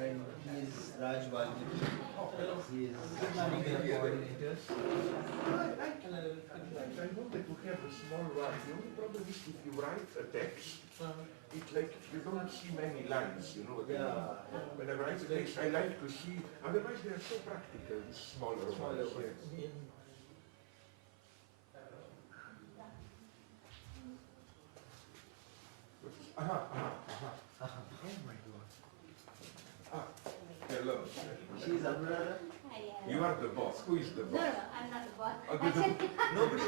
and he is Raj Valmiki. He is one of the coordinators. I know that you have a small one. The only problem is if you write a text, it's like you don't see many lines, you know what I mean? When I write a text, I like to see, otherwise they are so practical, these smaller ones. Yes. Oh my God. Hello. She is Anuradha. You are the boss. Who is the boss? No, I'm not the boss. Nobody,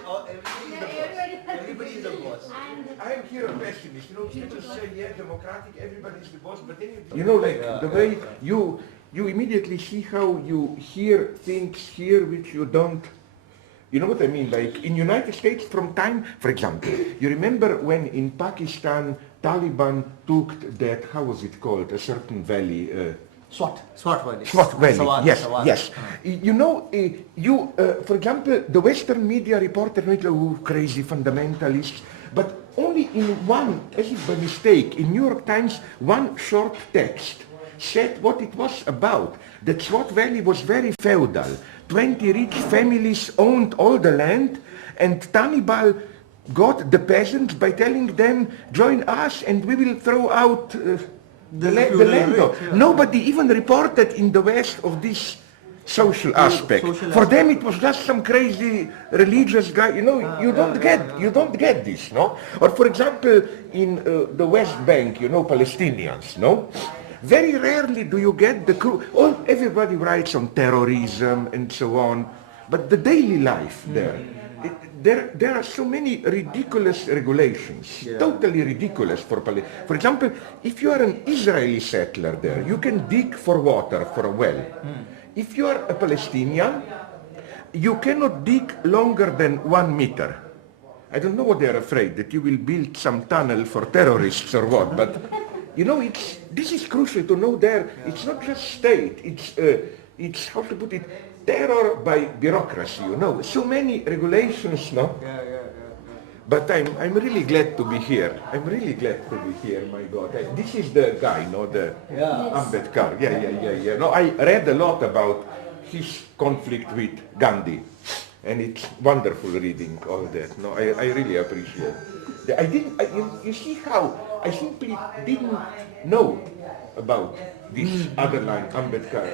everybody is the boss. Everybody is the boss. I am here a pessimist. You know, people say, yeah, democratic, everybody is the boss, but then you know, like the way you immediately see how you hear things here which you don't. You know what I mean? Like in United States, from time, for example, you remember when in Pakistan, Taliban took that, how was it called, a certain valley? Swat Valley. Swat Valley, yes, Sawat. yes. You know, for example, the Western media reported, oh, crazy fundamentalists, but only in one, as if by mistake, in New York Times, one short text said what it was about. That Swat Valley was very feudal. 20 rich families owned all the land, and Taliban got the peasants by telling them, join us and we will throw out the land. Nobody even reported in the West of this social aspect. For them it was just some crazy religious guy, you know, you don't get this, no? Or for example, in the West Bank, you know, Palestinians, no? Very rarely do you get the crew. Oh, everybody writes on terrorism and so on, but the daily life there, there are so many ridiculous regulations, totally ridiculous for Palestine. For example, if you are an Israeli settler there, you can dig for water for a well. If you are a Palestinian, you cannot dig longer than 1 meter. I don't know what they are afraid, that you will build some tunnel for terrorists or what, but you know, this is crucial to know there. It's not just state, it's how to put it, terror by bureaucracy, you know. So many regulations, no? But I'm really glad to be here. I'm really glad to be here, my God. This is the guy, no, the Ambedkar. Yeah. No, I read a lot about his conflict with Gandhi. And it's wonderful reading all that. No, I really appreciate it. You see how I simply didn't know about this other line, Ambedkar.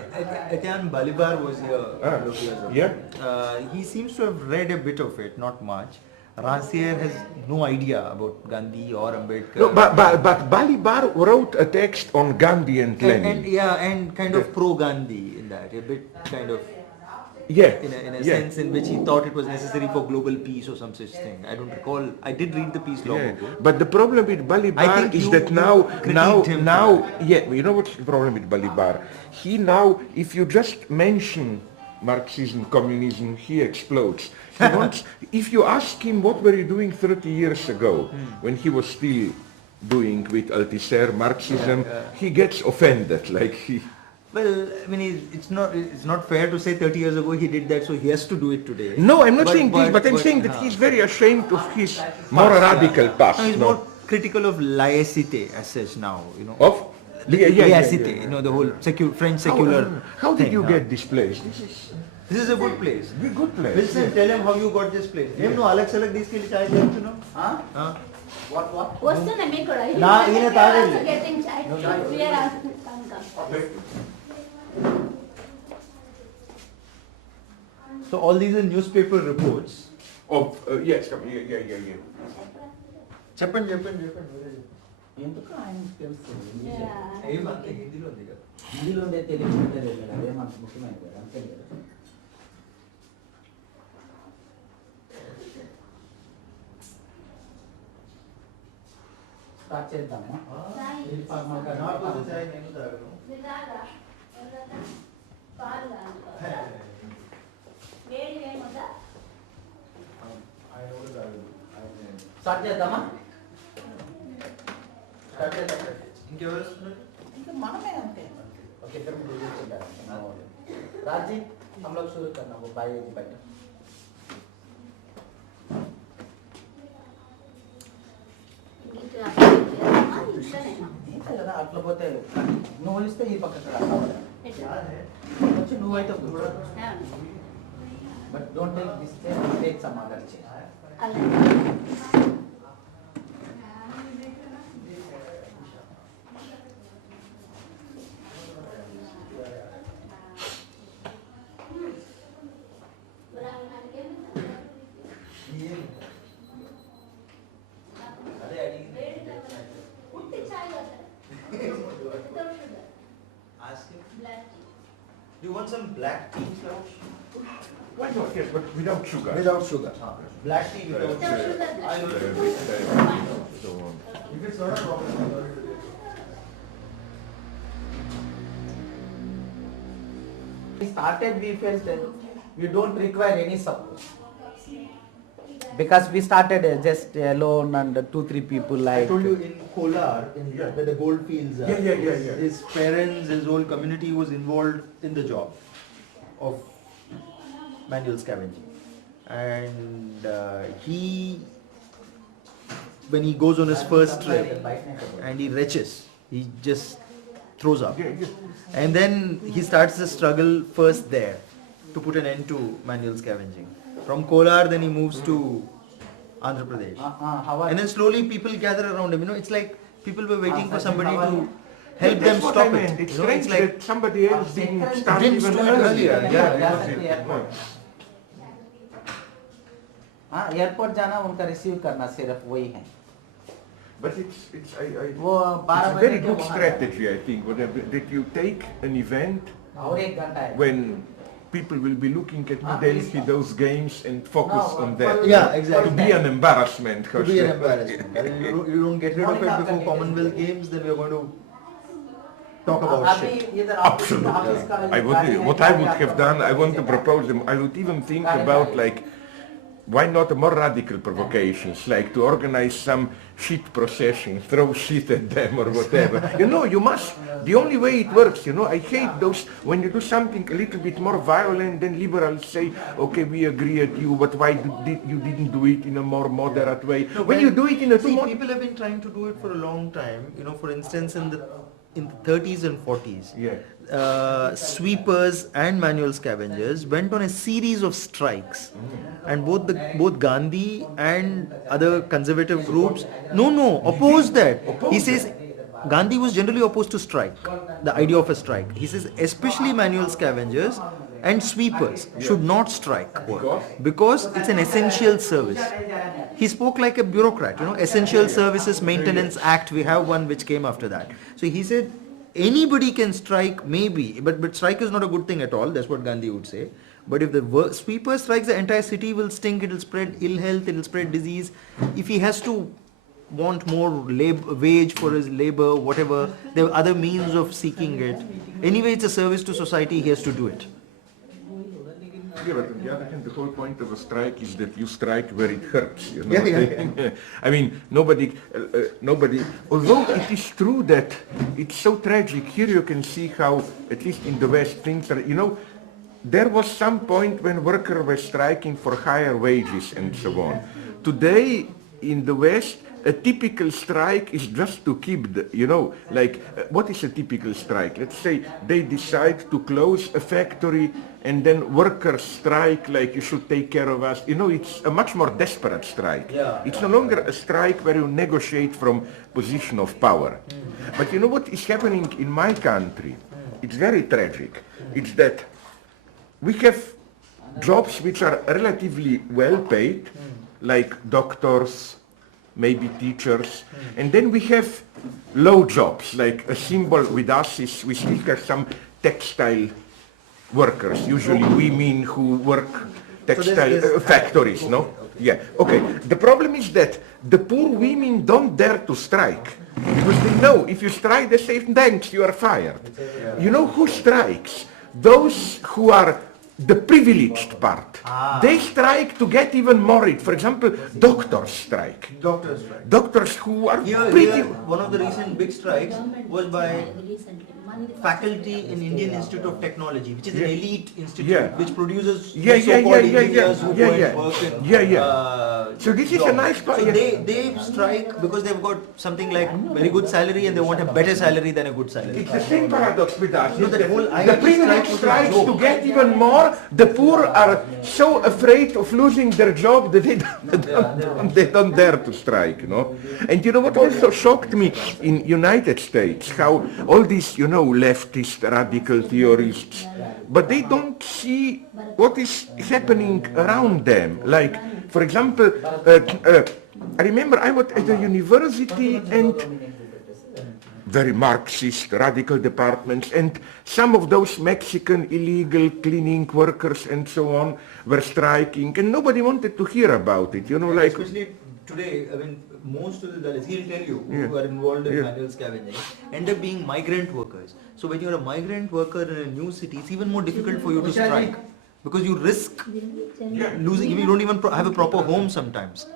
Etienne Balibar was here. He seems to have read a bit of it, not much. Rancière has no idea about Gandhi or Ambedkar. No, but Balibar wrote a text on Gandhi and Lenin. And kind of pro-Gandhi in that, a bit kind of. Yeah. In a sense in which he thought it was necessary for global peace or some such thing. I don't recall. I did read the piece long ago. But the problem with Balibar is that now, you know what's the problem with Balibar? He now, if you just mention Marxism, communism, he explodes. He wants, if you ask him what were you doing 30 years ago, when he was still doing with Althusser Marxism, he gets offended, like he... Well, I mean, it's not fair to say 30 years ago he did that, so he has to do it today. No, I'm not saying this, but I'm saying that he's very ashamed of his more radical past. No, he's more critical of laïcité as such now, you know. Of? Laïcité, you know, the whole French secular How did you get this place? This is a good place. Good place. Wilson, tell him how you got this place. Him no alag salag this ke liye chai diya, you know? Huh? What? What's the name? Nah, we are also getting chai. We are also come. So all these are newspaper reports. Of yes, come yeah. Japan. ఎందుకు ఆయన తెలుస్తుంది హిందీలో ఉంది కదా హిందీలో ఉండే తెలుగు తెలియదు అదే మనకు ముఖ్యమైనది కదా అంతే కదా స్టార్ట్ చేద్దామా ఇది ఫార్మల్గా నాకు చాయ్ నేను తాగను స్టార్ట్ చేద్దామా ఇంకెవరు వస్తున్నారు ఇంకా మనమే అంతే ఓకే इधर मुझे चल रहा है राजी हम लोग शुरू करना वो बाय बैठ కదా అట్లా పోతే నువ్వు ఇస్తే ఈ పక్క వచ్చి నువ్వు అయితే but don't take this take some other చే Do you want some black tea, Slavoj? Why not? Yes, but without sugar. Without sugar. Black tea without sugar. If it's not a problem, we started, we felt that we don't require any support. Because we started just alone and 2-3 people like. I told you in Kolar, where the gold fields are. Yeah. His parents, his whole community was involved in the job of manual scavenging. And when he goes on his first trip and he retches, he just throws up. And then he starts the struggle first there to put an end to manual scavenging. From Kolar, then he moves to Andhra Pradesh. And then slowly people gather around him. You know, it's like people were waiting for somebody to help them stop it. It's You know, strange it's like that somebody else didn't start didn't even start earlier. Airport जाना उनका receive करना सिर्फ वही है. But it's वो a very good strategy, I think, that you take an event और 1 घंटा है. when people will be looking at me, they'll see those games and focus on that. Yeah, exactly. To be an embarrassment. To be an embarrassment. I mean, you don't get rid of it before Commonwealth Games, then we are going to talk about shit. Absolutely. What I would have done, I want to propose them. I would even think about like, why not more radical provocations, like to organize some shit procession, throw shit at them or whatever. You know, you must, the only way it works, you know, I hate those, when you do something a little bit more violent, then liberals say, okay, we agree at you, but why you didn't do it in a more moderate way? No, when you do it in a people have been trying to do it for a long time. You know, for instance, in the 30s and 40s, sweepers and manual scavengers went on a series of strikes, and both Gandhi and other conservative groups opposed that. He says Gandhi was generally opposed to strike, the idea of a strike. He says especially manual scavengers and sweepers should not strike because it's an essential service. He spoke like a bureaucrat, you know, Essential Services Maintenance Act, we have one which came after that. So he said anybody can strike maybe, but strike is not a good thing at all, that's what Gandhi would say. But if the sweeper strikes, the entire city will stink, it will spread ill health, it will spread disease. If he has to want more wage for his labor, whatever, there are other means of seeking it. Anyway, it's a service to society, he has to do it. Yeah, but on the other hand, the whole point of a strike is that you strike where it hurts. You know? I mean, nobody. Although it is true that it's so tragic. Here you can see how, at least in the West, things are. You know, there was some point when workers were striking for higher wages and so on. Today, in the West, a typical strike is just to keep the, you know, like, what is a typical strike? Let's say they decide to close a factory and then workers strike like you should take care of us. You know, it's a much more desperate strike. It's no longer a strike where you negotiate from position of power. But you know what is happening in my country? It's very tragic. It's that we have jobs which are relatively well paid, like doctors, maybe teachers, and then we have low jobs, like a symbol with us is we still have some textile workers, usually women who work textile factories, no? Yeah, okay. The problem is that the poor women don't dare to strike, because they know if you strike they say thanks, you are fired. You know who strikes? Those who are the privileged part. They strike to get even more. For example, doctors strike. Doctors, right? Doctors who are Here, pretty... one of the recent big strikes was by faculty in Indian Institute of Technology, which is an elite institute which produces so-called engineers who go and work in So this is a jobs. nice part. So they strike because they've got something like very good salary and they want a better salary than a good salary. It's the same paradox with us. No, that whole The IT privileged strike was a strikes to joke. get even more. The poor are so afraid of losing their job that they don't dare to strike, you know. And you know what also shocked me in United States, how all these, you know, leftist radical theorists, but they don't see what is happening around them. Like, for example, I remember I was at a university and very Marxist radical departments, and some of those Mexican illegal cleaning workers and so on were striking, and nobody wanted to hear about it, you know, like... Especially today, I mean, most of the Dalits, he'll tell you, who are involved in manual scavenging, end up being migrant workers. So when you're a migrant worker in a new city, it's even more difficult for you to strike. Because you risk losing, you don't even have a proper home sometimes.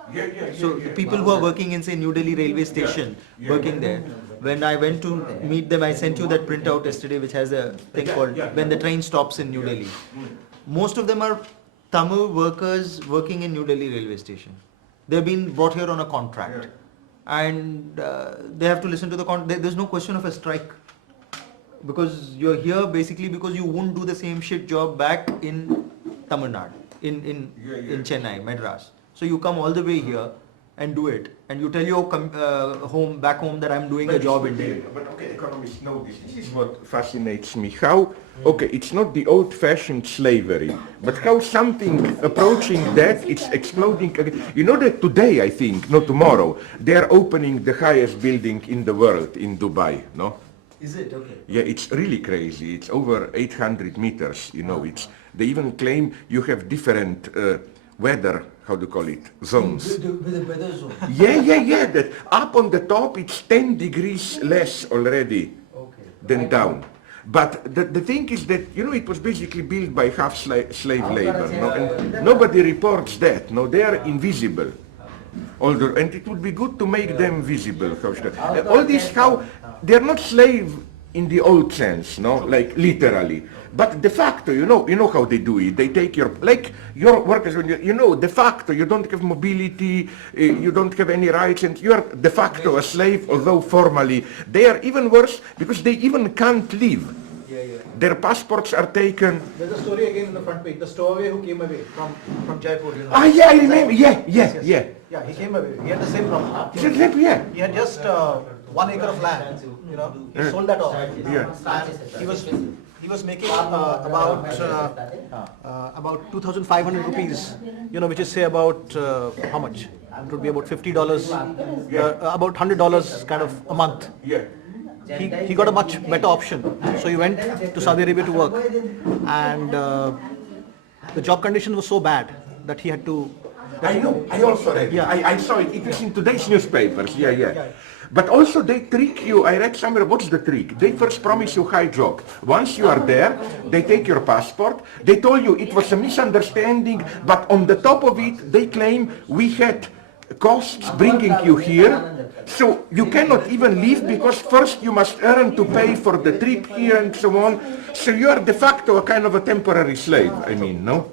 So the people who are working in, say, New Delhi railway station, working there, when I went to meet them, I sent you that printout yesterday which has a thing called when the train stops in New Delhi. Most of them are Tamil workers working in New Delhi railway station. They've been brought here on a contract and they have to listen to the contract. There's no question of a strike. Because you're here basically because you won't do the same shit job back in Tamil Nadu, in Chennai, Madras. So you come all the way here and do it, and you tell your back home that I'm doing a job in Delhi. But okay, economists know this. This is what fascinates me. How, okay, it's not the old-fashioned slavery, but how something approaching that, it's exploding again. You know that today, I think, not tomorrow, they're opening the highest building in the world in Dubai, no? Is it? Okay. Yeah, it's really crazy. It's over 800 meters, you know. They even claim you have different weather, how do you call it, zones. The weather zone. Yeah. That up on the top, it's 10 degrees less already than down. But the thing is that, you know, it was basically built by half slave labor, no? And nobody reports that, no? They are invisible. And it would be good to make them visible. All this, how they're not slave in the old sense, no, like literally, but de facto, you know how they do it. They take your workers, when you know, de facto, you don't have mobility, you don't have any rights, and you are de facto a slave, although formally they are even worse because they even can't leave. Their passports are taken. There's a story again in the front page. The stowaway who came away from Jaipur. You know. I remember. Yeah. Yeah, he came away. He had the same problem. Yeah. He had just 1 acre of land. You know, he sold that off. Yeah. And he was making about 2,500 rupees. You know, which is say about how much? It would be about $50, about $100 kind of a month. Yeah. He got a much better option. So he went to Saudi Arabia to work, and the job condition was so bad that he had to. I know. I also read it. Yeah. I saw it. It was in today's newspapers. Yeah. But also they trick you. I read somewhere, what's the trick? They first promise you high job. Once you are there, they take your passport. They told you it was a misunderstanding, but on the top of it, they claim we had costs bringing you here. So you cannot even leave because first you must earn to pay for the trip here and so on. So you are de facto a kind of a temporary slave, I mean, no?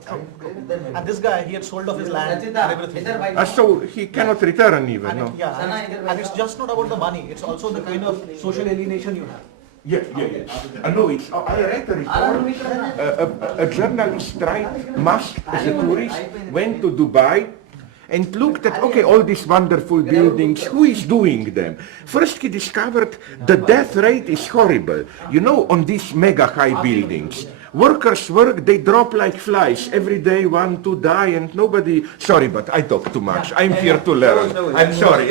And this guy, he had sold off his land and everything. So he cannot return even, no? And it's just not about the money. It's also the kind of social alienation you have. Yeah. No, I read a report. A journalist tried, masked as a tourist, went to Dubai and looked at, okay, all these wonderful buildings, who is doing them? First he discovered the death rate is horrible. You know, on these mega high buildings. Workers work, they drop like flies. Every day 1, 2 die and nobody... Sorry, but I talk too much. I'm here to learn. I'm sorry.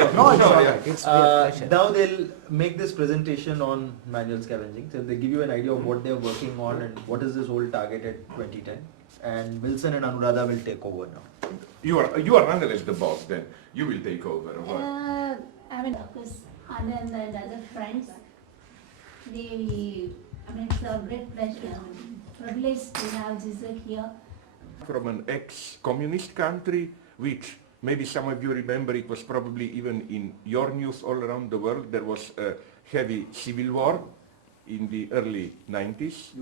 Now they'll make this presentation on manual scavenging. So they give you an idea of what they're working on and what is this whole target at 2010. And Wilson and Anuradha will take over now. You are nonetheless the boss then. You will take over. I mean, because Anand and other friends, it's a great pleasure privileged to have Zizek here. From an ex-communist country, which maybe some of you remember, it was probably even in your news all around the world. There was a heavy civil war in the early 90s.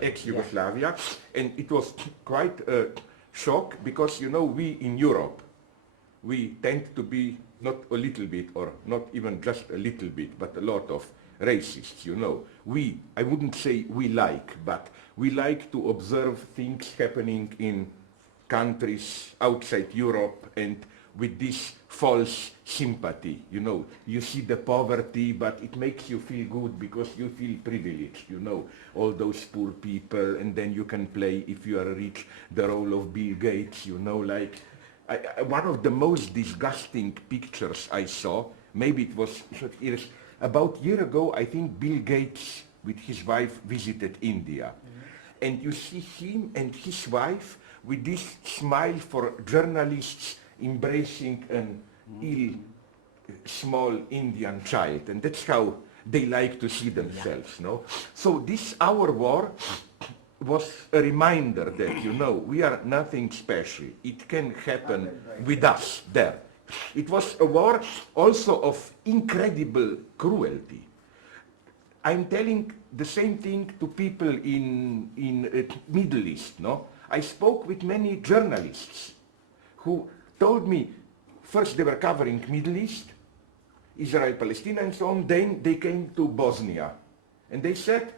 Ex-Yugoslavia. And it was quite a shock because, you know, we in Europe, we tend to be not a little bit, or not even just a little bit, but a lot of racists, you know. I wouldn't say we like, but we like to observe things happening in countries outside Europe, and with this false sympathy, you know. You see the poverty, but it makes you feel good because you feel privileged, you know. All those poor people, and then you can play, if you are rich, the role of Bill Gates, you know, like one of the most disgusting pictures I saw, maybe it was about a year ago, I think Bill Gates with his wife visited India. And you see him and his wife with this smile for journalists embracing an ill, small Indian child. And that's how they like to see themselves, no? So this our war was a reminder that, you know, we are nothing special. It can happen with us there. It was a war also of incredible cruelty. I'm telling the same thing to people in Middle East, no? I spoke with many journalists who told me, first they were covering Middle East, Israel, Palestine and so on, then they came to Bosnia. And they said,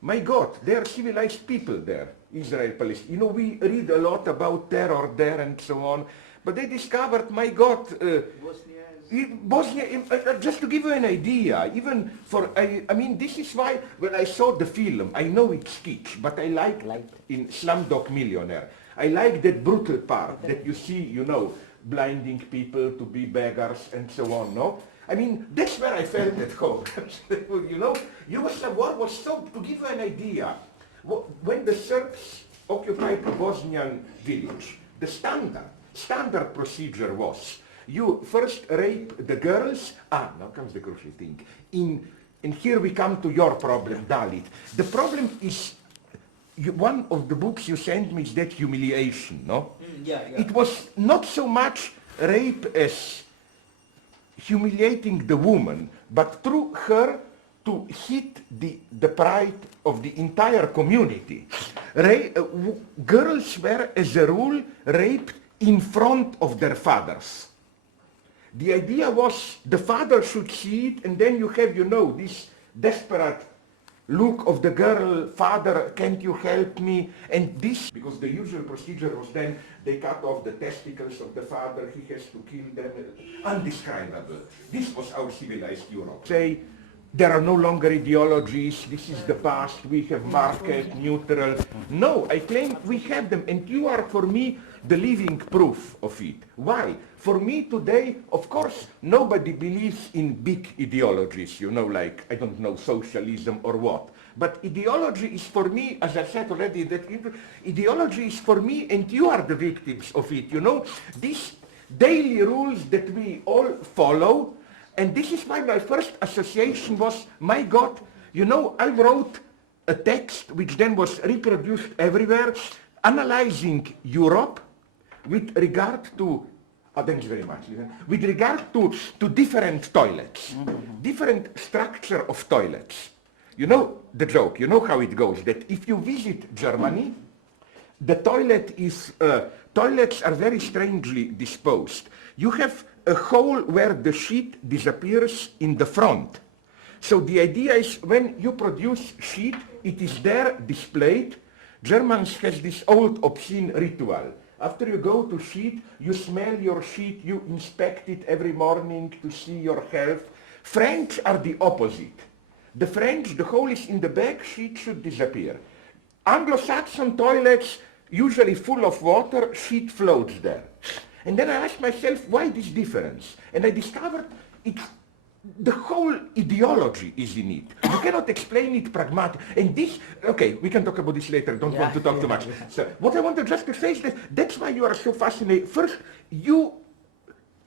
my God, there are civilized people there, Israel, Palestine. You know, we read a lot about terror there and so on, but they discovered, my God, Bosnia, just to give you an idea, even for, I mean, this is why when I saw the film, I know it's kitsch, but I like in Slumdog Millionaire, I like that brutal part that you see, you know, blinding people to be beggars and so on, no? I mean, that's where I felt at home. You know, Yugoslav war was so, to give you an idea, when the Serbs occupied the Bosnian village, the standard procedure was, you first rape the girls, now comes the crucial thing, and here we come to your problem, Dalit. The problem is, one of the books you sent me is that humiliation, no? It was not so much rape as humiliating the woman, but through her to hit the pride of the entire community. Girls were, as a rule, raped in front of their fathers. The idea was the father should see it, and then you have, you know, this desperate look of the girl, father, can't you help me? And this, because the usual procedure was then they cut off the testicles of the father, he has to kill them, undescribable. This was our civilized Europe. Say, there are no longer ideologies, this is the past, we have market, neutral. No, I claim we have them, and you are, for me, the living proof of it. Why? For me today, of course, nobody believes in big ideologies, you know, like, I don't know, socialism or what. But ideology is for me, as I said already, that ideology is for me, and you are the victims of it, you know, these daily rules that we all follow. And this is why my first association was, my God, you know, I wrote a text which then was reproduced everywhere, analyzing Europe with regard to, thank you very much, with regard to different toilets, different structure of toilets. You know the joke, you know how it goes, that if you visit Germany, the toilets are very strangely disposed. You have a hole where the sheet disappears in the front. So the idea is when you produce sheet, it is there displayed. Germans has this old obscene ritual. After you go to sheet, you smell your sheet, you inspect it every morning to see your health. French are the opposite. The French, the hole is in the back, sheet should disappear. Anglo-Saxon toilets, usually full of water, sheet floats there. And then I asked myself, why this difference? And I discovered the whole ideology is in it. You cannot explain it pragmatic. And this, okay, we can talk about this later, don't want to talk too much. So what I wanted just to say is that that's why you are so fascinated. First, you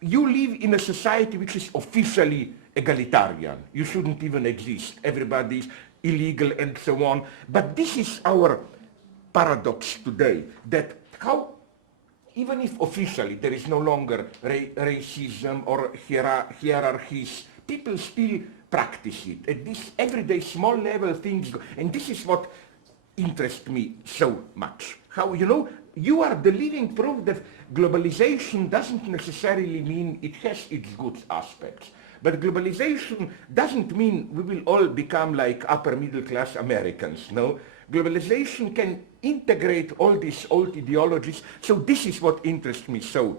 live in a society which is officially egalitarian. You shouldn't even exist. Everybody's illegal and so on. But this is our paradox today, that how, even if officially there is no longer racism or hierarchies, people still practice it. At this everyday small level things, and this is what interests me so much. How, you are the living proof that globalization doesn't necessarily mean it has its good aspects. But globalization doesn't mean we will all become like upper middle class Americans, no? Globalization can integrate all these old ideologies, so this is what interests me so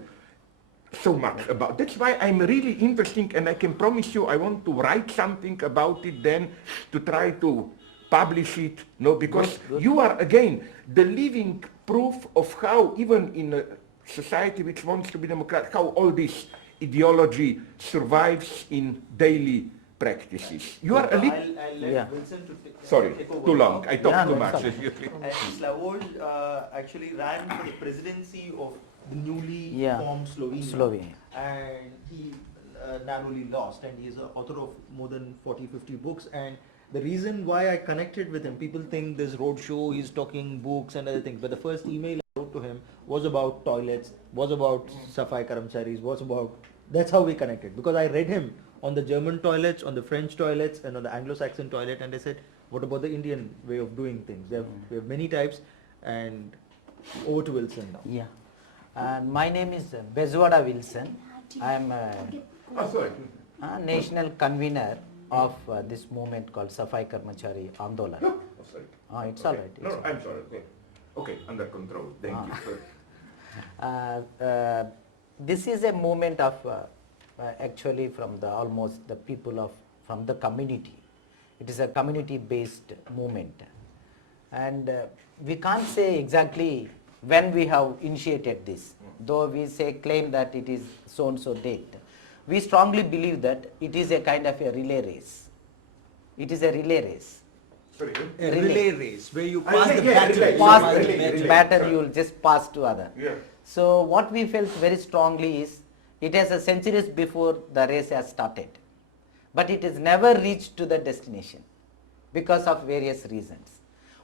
much about. That's why I'm really interested, and I can promise you I want to write something about it then, to try to publish it, no, because you are again the living proof of how, even in a society which wants to be democratic, how all this ideology survives in daily practices. You are a little... I'll let Wilson to Sorry, take over too long. now. I talked too no, much. Slavoj actually ran for the presidency of the newly formed Slovenia. and he narrowly lost, and he is the author of more than 40-50 books. And the reason why I connected with him, people think this roadshow, he's talking books and other things, but the first email I wrote to him was about toilets, was about Safai Karamcharis, was about... That's how we connected, because I read him on the German toilets, on the French toilets, and on the Anglo-Saxon toilet, and I said, what about the Indian way of doing things? We have many types, and over to Wilson now. Yeah, and my name is Bezwada Wilson. I am a national convener of this movement called Safai Karmachari Andolan. It's all right. No, I'm sorry. Okay, under control. Thank you. This is a movement of actually from the almost the people from the community. It is a community-based movement, and we can't say exactly when we have initiated this. Though we claim that it is so and so date, we strongly believe that it is a kind of a relay race. It is a relay race. Sorry. A relay race where you pass the relay. baton. Pass relay. the baton, you will just pass to other. Yeah. So what we felt very strongly is, it has a centuries before the race has started, but it has never reached to the destination because of various reasons.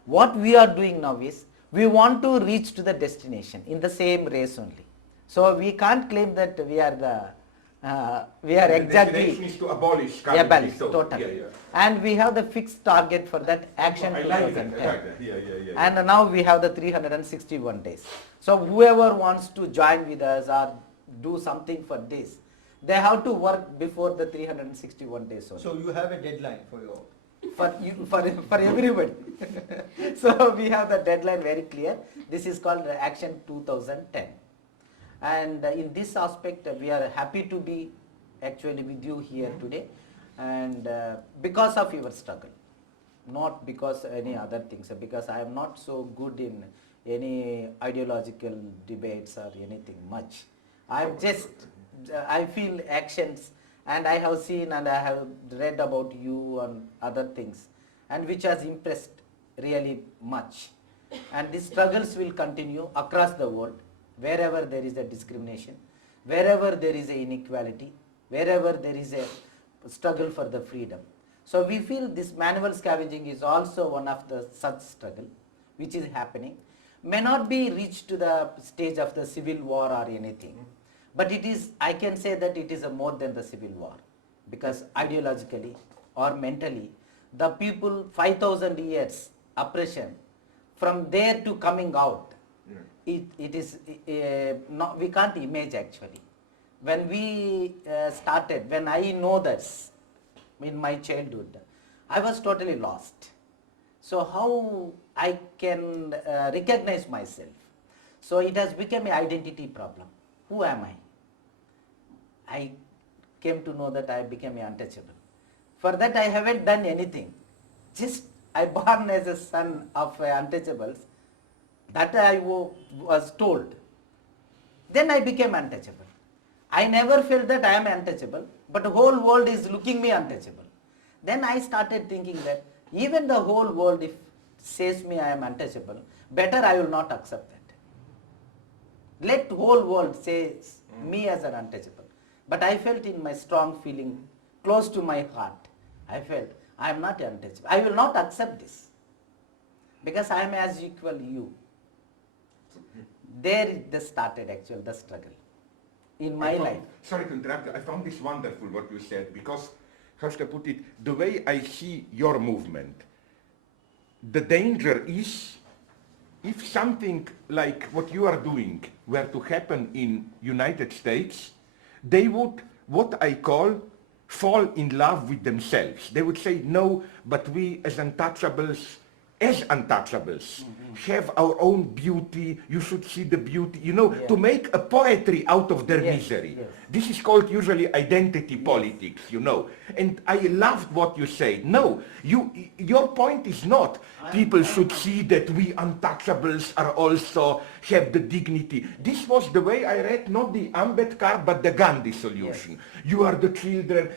What we are doing now is, we want to reach to the destination in the same race only. So we can't claim that we are exactly... The destination is to abolish totally. Yeah. And we have the fixed target for that action I like that. 2010. Yeah. And now we have the 361 days. So whoever wants to join with us or do something for this, they have to work before the 361 days only. So you have a deadline for your... For everybody. So we have the deadline very clear. This is called Action 2010. And in this aspect, we are happy to be actually with you here today, and because of your struggle, not because any other things, because I am not so good in any ideological debates or anything much. I feel actions, and I have seen and I have read about you and other things, and which has impressed really much. And these struggles will continue across the world, wherever there is a discrimination, wherever there is a inequality, wherever there is a struggle for the freedom. So we feel this manual scavenging is also one of the such struggle which is happening. May not be reached to the stage of the civil war or anything, but it is, I can say that it is a more than the civil war, because ideologically or mentally, the people 5,000 years oppression, from there to coming out, it is not, we can't imagine actually. When we started, when I know this in my childhood, I was totally lost. So how I can recognize myself? So it has become an identity problem. Who am I? I came to know that I became untouchable. For that I haven't done anything. Just I born as a son of untouchables. That I was told. Then I became untouchable. I never felt that I am untouchable, but the whole world is looking me untouchable. Then I started thinking that even the whole world, if says me I am untouchable, better I will not accept that. Let whole world say me as an untouchable. But I felt in my strong feeling close to my heart. I felt I am not untouchable. I will not accept this because I am as equal you. There it started actually the struggle in my life. Sorry to interrupt. I found this wonderful what you said because, how should I put it, the way I see your movement, the danger is if something like what you are doing were to happen in United States, they would, what I call, fall in love with themselves. They would say, no, but we as untouchables, have our own beauty, you should see the beauty, you know, to make a poetry out of their misery. Yes. This is called usually identity politics, you know. And I loved what you said. No, your point is not people should see that we untouchables are also have the dignity. This was the way I read not the Ambedkar but the Gandhi solution. You are the children.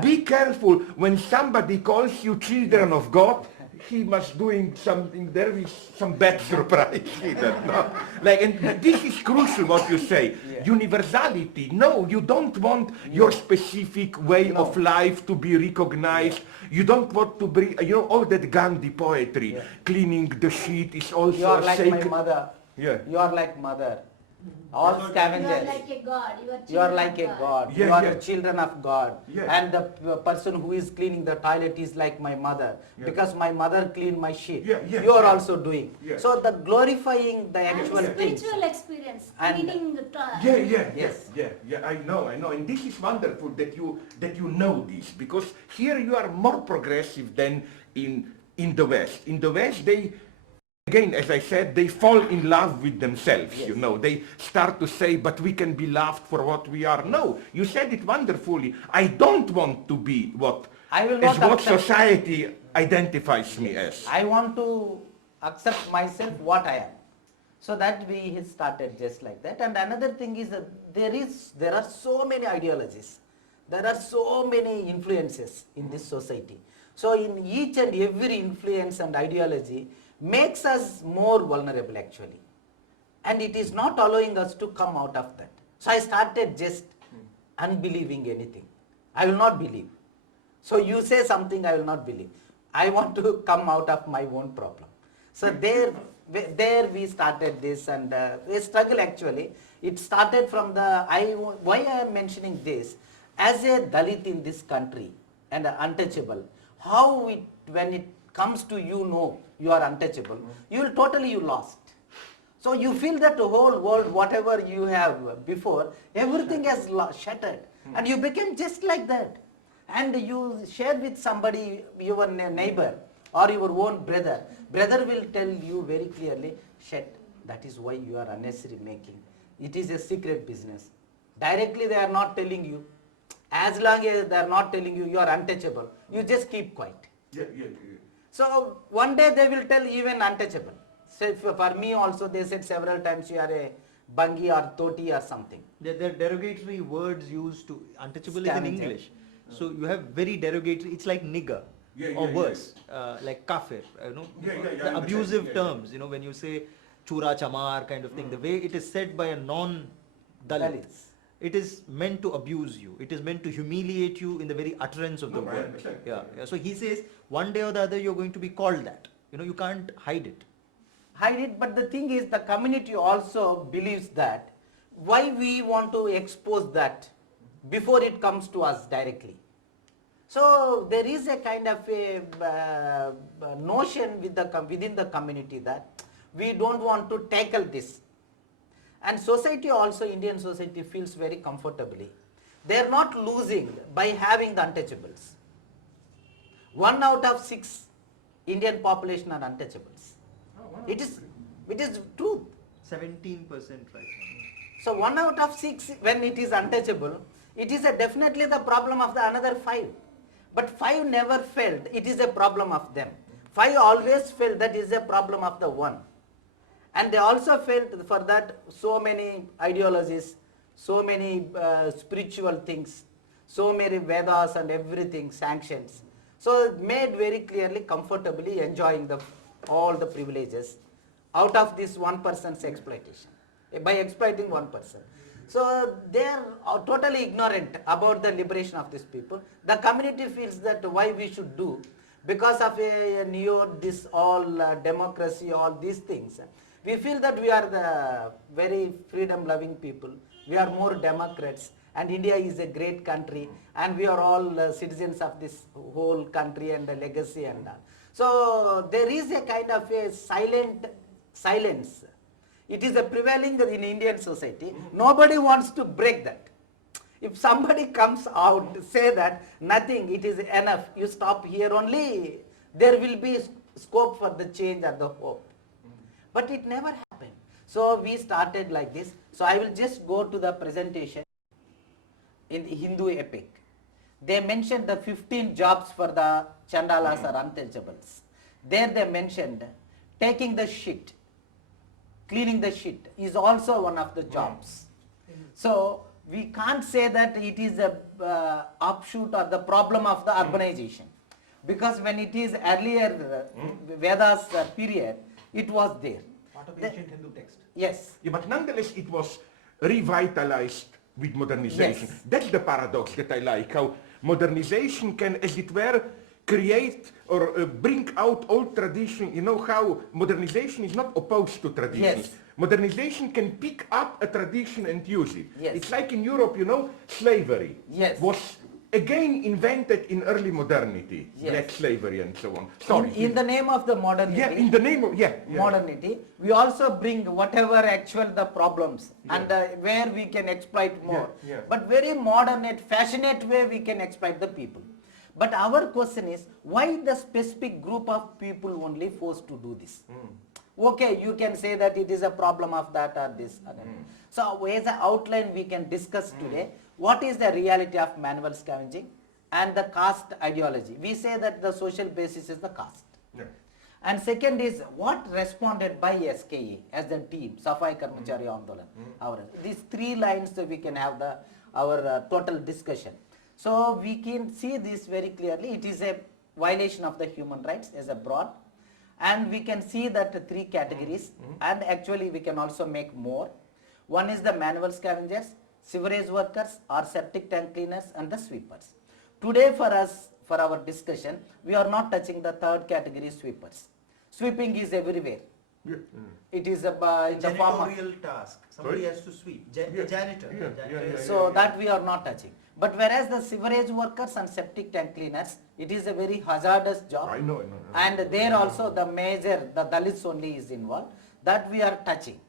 Be careful when somebody calls you children of God. He must doing something, there is some bad surprise either, no? Like, and this is crucial what you say. Universality, no, you don't want your specific way of life to be recognized. You don't want to bring, you know, all that Gandhi poetry, cleaning the sheet is also You are like sacred. my mother. You are like mother. All You are scavengers. like a god. You are like a god. Yeah, you are yeah. the children of God. Yeah. And the person who is cleaning the toilet is like my mother. Because my mother cleaned my shit. You are also doing. So the glorifying the And actual things. spiritual experience, And- cleaning the Yes. I know, and this is wonderful that you know this, because here you are more progressive than in the West. In the West, they, again, as I said, they fall in love with themselves, you know. They start to say, but we can be loved for what we are. No, you said it wonderfully. I don't want to be what society identifies me as. I want to accept myself what I am. So that we started just like that. And another thing is that there are so many ideologies. There are so many influences in this society. So in each and every influence and ideology makes us more vulnerable actually. And it is not allowing us to come out of that. So I started just unbelieving anything. I will not believe. So you say something, I will not believe. I want to come out of my own problem. So there we started this, and a struggle actually. It started from why I am mentioning this, as a Dalit in this country and untouchable, when it comes to you are untouchable, you lost. So you feel that the whole world, whatever you have before, everything has shattered. And you became just like that. And you share with somebody, your neighbor or your own brother. Brother will tell you very clearly, shit, that is why you are unnecessary making. It is a secret business. Directly they are not telling you. As long as they are not telling you, you are untouchable. You just keep quiet. So one day they will tell even untouchable. So for me also they said several times you are a bangi or toti or something. There are derogatory words used to untouchable is in Scavenger. English. So you have very derogatory. It's like nigger or worse, like kafir. The abusive terms. When you say chura chamar kind of thing, the way it is said by a non-Dalit. Dalits. It is meant to abuse you. It is meant to humiliate you in the very utterance of the word. Yeah. So he says, one day or the other you're going to be called that. You can't hide it. Hide it, but the thing is the community also believes that. Why we want to expose that before it comes to us directly? So there is a kind of a notion within the community that we don't want to tackle this. And society also, Indian society feels very comfortably. They are not losing by having the untouchables. 1 out of 6 Indian population are untouchables. It is truth. 17% right now. So 1 out of 6, when it is untouchable, it is definitely the problem of the another 5. But 5 never felt it is a problem of them. 5 always felt that is a problem of the 1. And they also felt for that so many ideologies, so many spiritual things, so many Vedas and everything, sanctions. So made very clearly, comfortably enjoying all the privileges out of this one person's exploitation, by exploiting one person. So they are totally ignorant about the liberation of these people. The community feels that why we should do, because of a this all democracy, all these things. We feel that we are the very freedom loving people. We are more democrats, and India is a great country, and we are all citizens of this whole country and the legacy and all. So there is a kind of a silence. It is a prevailing in Indian society. Nobody wants to break that. If somebody comes out to say that nothing, it is enough, you stop here only, there will be scope for the change and the hope. But it never happened. So we started like this. So I will just go to the presentation in the Hindu epic. They mentioned the 15 jobs for the Chandalas or untouchables. There they mentioned taking the shit, cleaning the shit is also one of the jobs. So we can't say that it is a offshoot or the problem of the urbanization, because when it is earlier Vedas period, it was there. Part of ancient Hindu text. Yes. Yeah, but nonetheless, it was revitalized with modernization. Yes. That's the paradox that I like, how modernization can, as it were, create or bring out old tradition. You know how modernization is not opposed to traditions. Yes. Modernization can pick up a tradition and use it. Yes. It's like in Europe, you know, slavery Yes. was again invented in early modernity, Yes. black slavery and so on. Sorry. In the name of the modernity. Yeah, in the name of, modernity, we also bring whatever actual the problems and where we can exploit more. Yeah. But very modern, fashionate way we can exploit the people. But our question is, why the specific group of people only forced to do this? Okay, you can say that it is a problem of that or this or that. So as an outline we can discuss today, what is the reality of manual scavenging and the caste ideology. We say that the social basis is the caste. Yeah. And second is what responded by SKE as the team, Safai Karmachari Andolan. These three lines we can have our total discussion. So we can see this very clearly. It is a violation of the human rights as a broad, and we can see that three categories, and actually we can also make more. One is the manual scavengers, sewerage workers or septic tank cleaners, and the sweepers. Today for us, for our discussion, we are not touching the third category, sweepers. Sweeping is everywhere. Yeah. It is the form of, Janitorial task. Somebody Sorry? has to sweep. Yeah. Janitor. Yeah, Janitor yeah, is- so that we are not touching. But whereas the sewerage workers and septic tank cleaners, it is a very hazardous job. I know. And there also the major, the Dalits only is involved. That we are touching.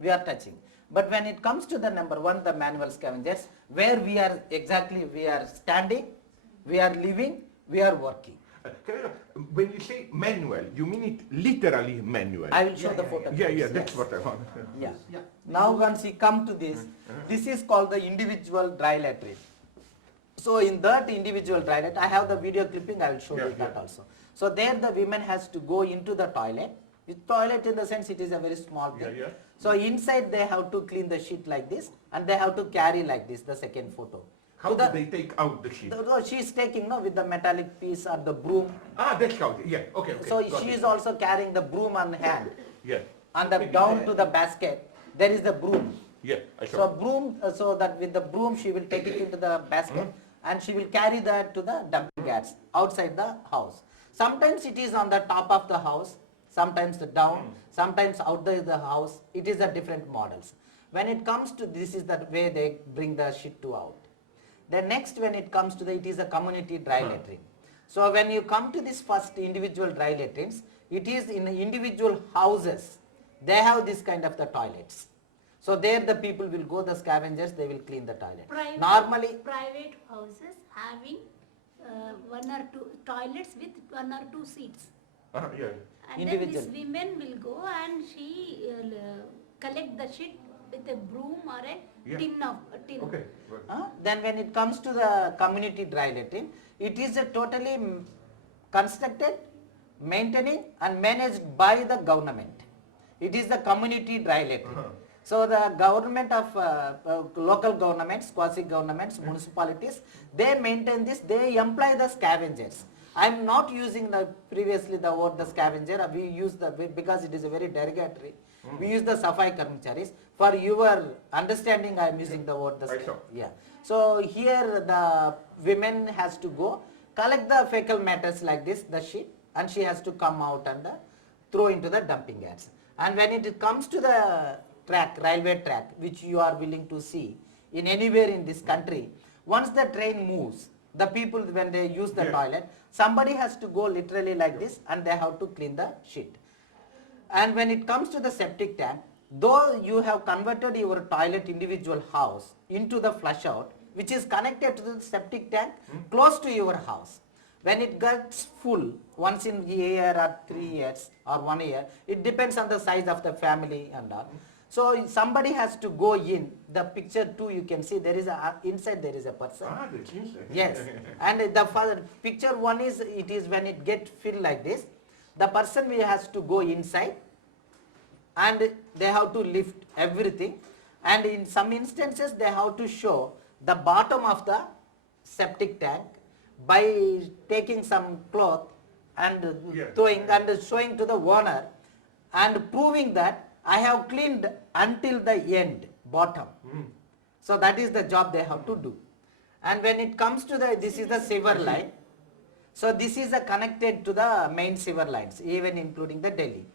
We are touching. But when it comes to the number one, the manual scavengers, where we are exactly, we are standing, we are living, we are working. When you say manual, you mean it literally manual? I will show the photo. Yeah, that's what I want. Yeah. Now once we come to this, this is called the individual dry latrine. So in that individual dry latrine, I have the video clipping, I will show you that also. So there the women has to go into the toilet. Toilet in the sense it is a very small thing. Yeah. So inside they have to clean the shit like this, and they have to carry like this, the second photo. How So do they take out the sheet? She is taking with the metallic piece or the broom. That's how. Yeah. Okay. So got she it. is also carrying the broom on hand. Yeah. And the down to the basket, there is the broom. Yeah. I saw. So broom, so that with the broom she will take it into the basket and she will carry that to the dumping yards outside the house. Sometimes it is on the top of the house, sometimes down, sometimes outside the house. It is a different models. When it comes to this is the way they bring the shit to out. Then next when it comes to it is a community dry latrine. So when you come to this first individual dry latrines, it is in individual houses. They have this kind of the toilets. So there the people will go, the scavengers, they will clean the toilet. Normally, private houses having one or two toilets with one or two seats. Yeah. And Individual. then this women will go and she collect the shit with a broom or a tin. Okay. Good. then when it comes to the community dry latrine, it is a totally constructed, maintaining and managed by the government. It is the community dry latrine. So the government of local governments, quasi-governments, municipalities, they maintain this, they employ the scavengers. I'm not using the previously the word the scavenger. We use the because it is a very derogatory. We use the safai karmacharis. For your understanding, I am using the word the yeah. So here the women has to go collect the fecal matters like this, the shit, and she has to come out and throw into the dumping yards. And when it comes to the track, railway track, which you are willing to see in anywhere in this country, once the train moves, the people when they use the toilet, somebody has to go literally like this and they have to clean the shit. And when it comes to the septic tank, though you have converted your toilet individual house into the flush out, which is connected to the septic tank close to your house. When it gets full, once in a year or 3 years or 1 year, it depends on the size of the family and all. So somebody has to go in. The picture 2 you can see there is a inside there is a person. Ah, that's inside. Yes, and the picture 1 is it is when it get filled like this. The person will has to go inside, and they have to lift everything, and in some instances they have to show the bottom of the septic tank by taking some cloth and throwing and showing to the owner and proving that I have cleaned until the end, bottom. So that is the job they have to do. And when it comes to the, this is the sewer line. So this is connected to the main sewer lines, even including the Delhi.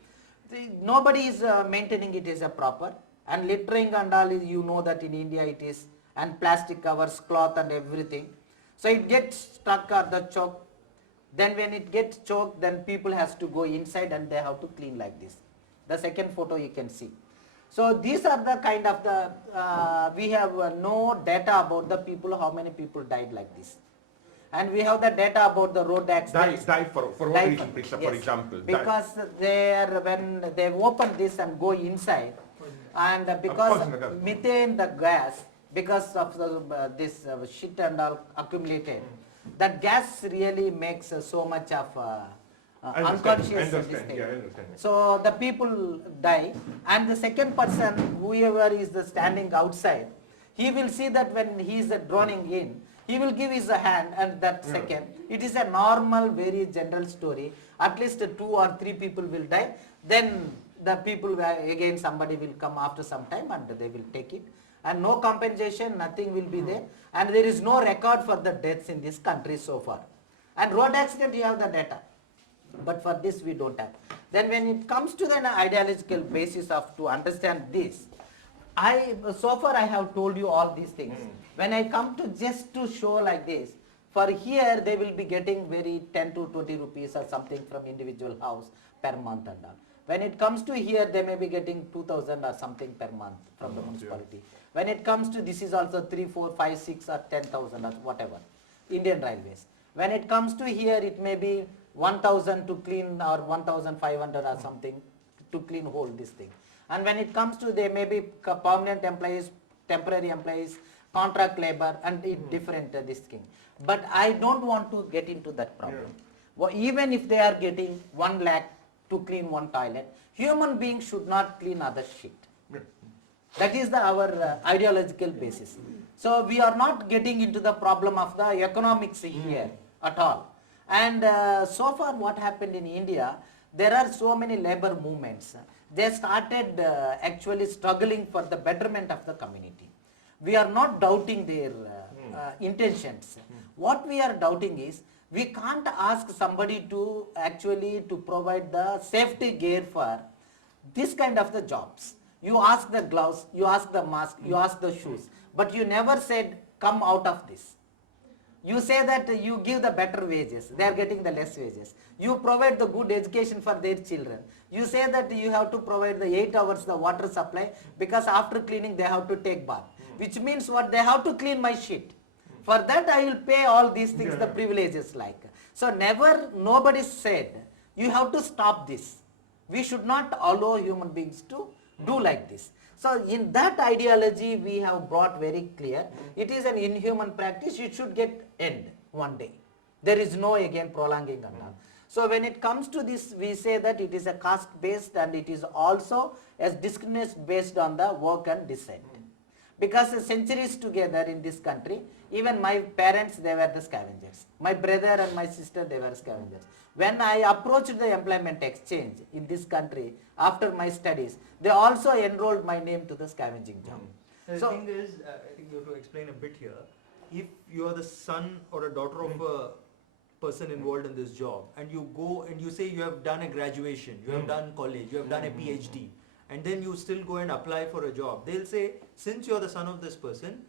Nobody is maintaining it as a proper, and littering and all is, you know that in India it is, and plastic covers, cloth and everything. So it gets stuck or the choke. Then when it gets choked, then people has to go inside and they have to clean like this. The second photo you can see. So these are the kind of the, we have no data about the people, how many people died like this. And we have the data about the road accidents. Die for what reason, for example? Because they are, when they open this and go inside, and because methane, the gas, because of the, this shit and all accumulated, that gas really makes so much of unconscious. This thing. Yeah, I understand. So the people die, and the second person, whoever is the standing outside, he will see that when he is droning in, he will give his hand, and that second, it is a normal, very general story. At least 2 or 3 people will die. Then the people, again somebody will come after some time and they will take it. And no compensation, nothing will be there. And there is no record for the deaths in this country so far. And road accident, you have the data. But for this we don't have. Then when it comes to the ideological basis of to understand this, so far I have told you all these things. When I come to just to show like this, for here they will be getting very 10 to 20 rupees or something from individual house per month and all. When it comes to here, they may be getting 2,000 or something per month from the municipality. When it comes to this is also 3, 4, 5, 6 or 10,000 or whatever, Indian Railways. When it comes to here, it may be 1,000 to clean or 1,500 or something to clean whole this thing. And when it comes to, they may be permanent employees, temporary employees, contract labor, and it different this thing. But I don't want to get into that problem. Well, even if they are getting 1 lakh to clean one toilet, human beings should not clean other shit. That is our ideological basis. So we are not getting into the problem of the economics here at all. And so far what happened in India, there are so many labor movements. They started actually struggling for the betterment of the community. We are not doubting their intentions. What we are doubting is, we can't ask somebody to actually to provide the safety gear for this kind of the jobs. You ask the gloves, you ask the mask, you ask the shoes, but you never said come out of this. You say that you give the better wages, they are getting the less wages. You provide the good education for their children. You say that you have to provide the 8 hours the water supply, because after cleaning they have to take bath. Which means what? They have to clean my shit. For that I will pay all these things, the privileges like. So never, nobody said, you have to stop this. We should not allow human beings to do like this. So in that ideology we have brought very clear, it is an inhuman practice, it should get end one day. There is no again prolonging and all. So when it comes to this, we say that it is a caste based, and it is also as discrimination based on the work and descent. Because centuries together in this country, even my parents, they were the scavengers. My brother and my sister, they were scavengers. When I approached the employment exchange in this country after my studies, they also enrolled my name to the scavenging job. The So, thing is, I think you have to explain a bit here. If you are the son or a daughter of a person involved in this job, and you go and you say you have done a graduation, you have done college, you have done a PhD, and then you still go and apply for a job, they'll say, since you are the son of this person,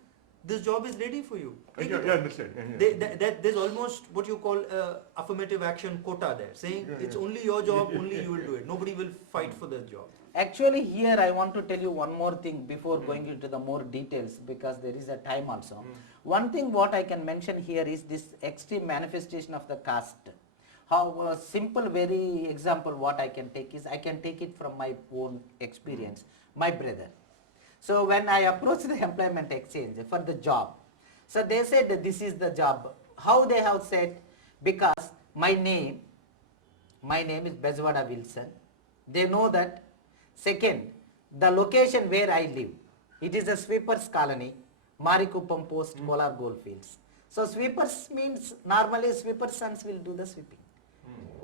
this job is ready for you. Take it Yeah, on." understand. There's almost what you call affirmative action quota there, saying it's only your job, only you will do it. Nobody will fight for the job. actually here I want to tell you one more thing before going into the more details, because there is a time also. One thing what I can mention here is this extreme manifestation of the caste. How a simple very example what I can take is, I can take it from my own experience, my brother. So when I approached the employment exchange for the job, so they said that this is the job. How they have said? Because my name is Bezwada Wilson. They know that. Second, the location where I live, it is a sweepers colony, Marikuppam Post, Kolar Goldfields. So sweepers means normally sweepers' sons will do the sweeping.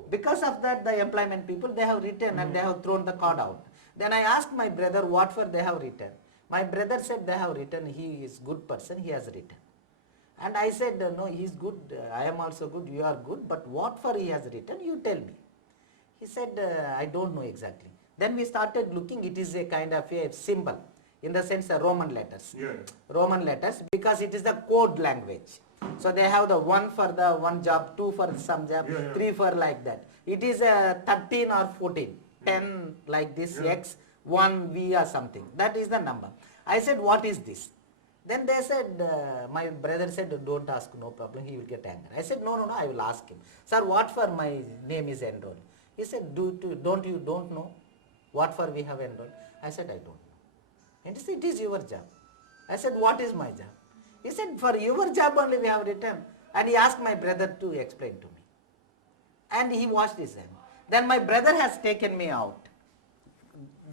Because of that, the employment people, they have written and they have thrown the card out. Then I asked my brother what for they have written. My brother said they have written, he is good person, he has written. And I said, no, he is good, I am also good, you are good, but what for he has written, you tell me. He said, I don't know exactly. Then we started looking, it is a kind of a symbol, in the sense of Roman letters. Yeah. Roman letters, because it is the code language. So they have the 1 for the one job, 2 for some job, 3 for like that. It is a 13 or 14, 10 like this, X, 1 V or something. That is the number. I said, what is this? Then they said, my brother said, don't ask, no problem, he will get angry. I said, no, I will ask him. Sir, what for my name is enrolled? He said, don't know what for we have enrolled? I said, I don't know. And he said, it is your job. I said, what is my job? He said, for your job only we have written. And he asked my brother to explain to me. And he washed his hand. Then my brother has taken me out,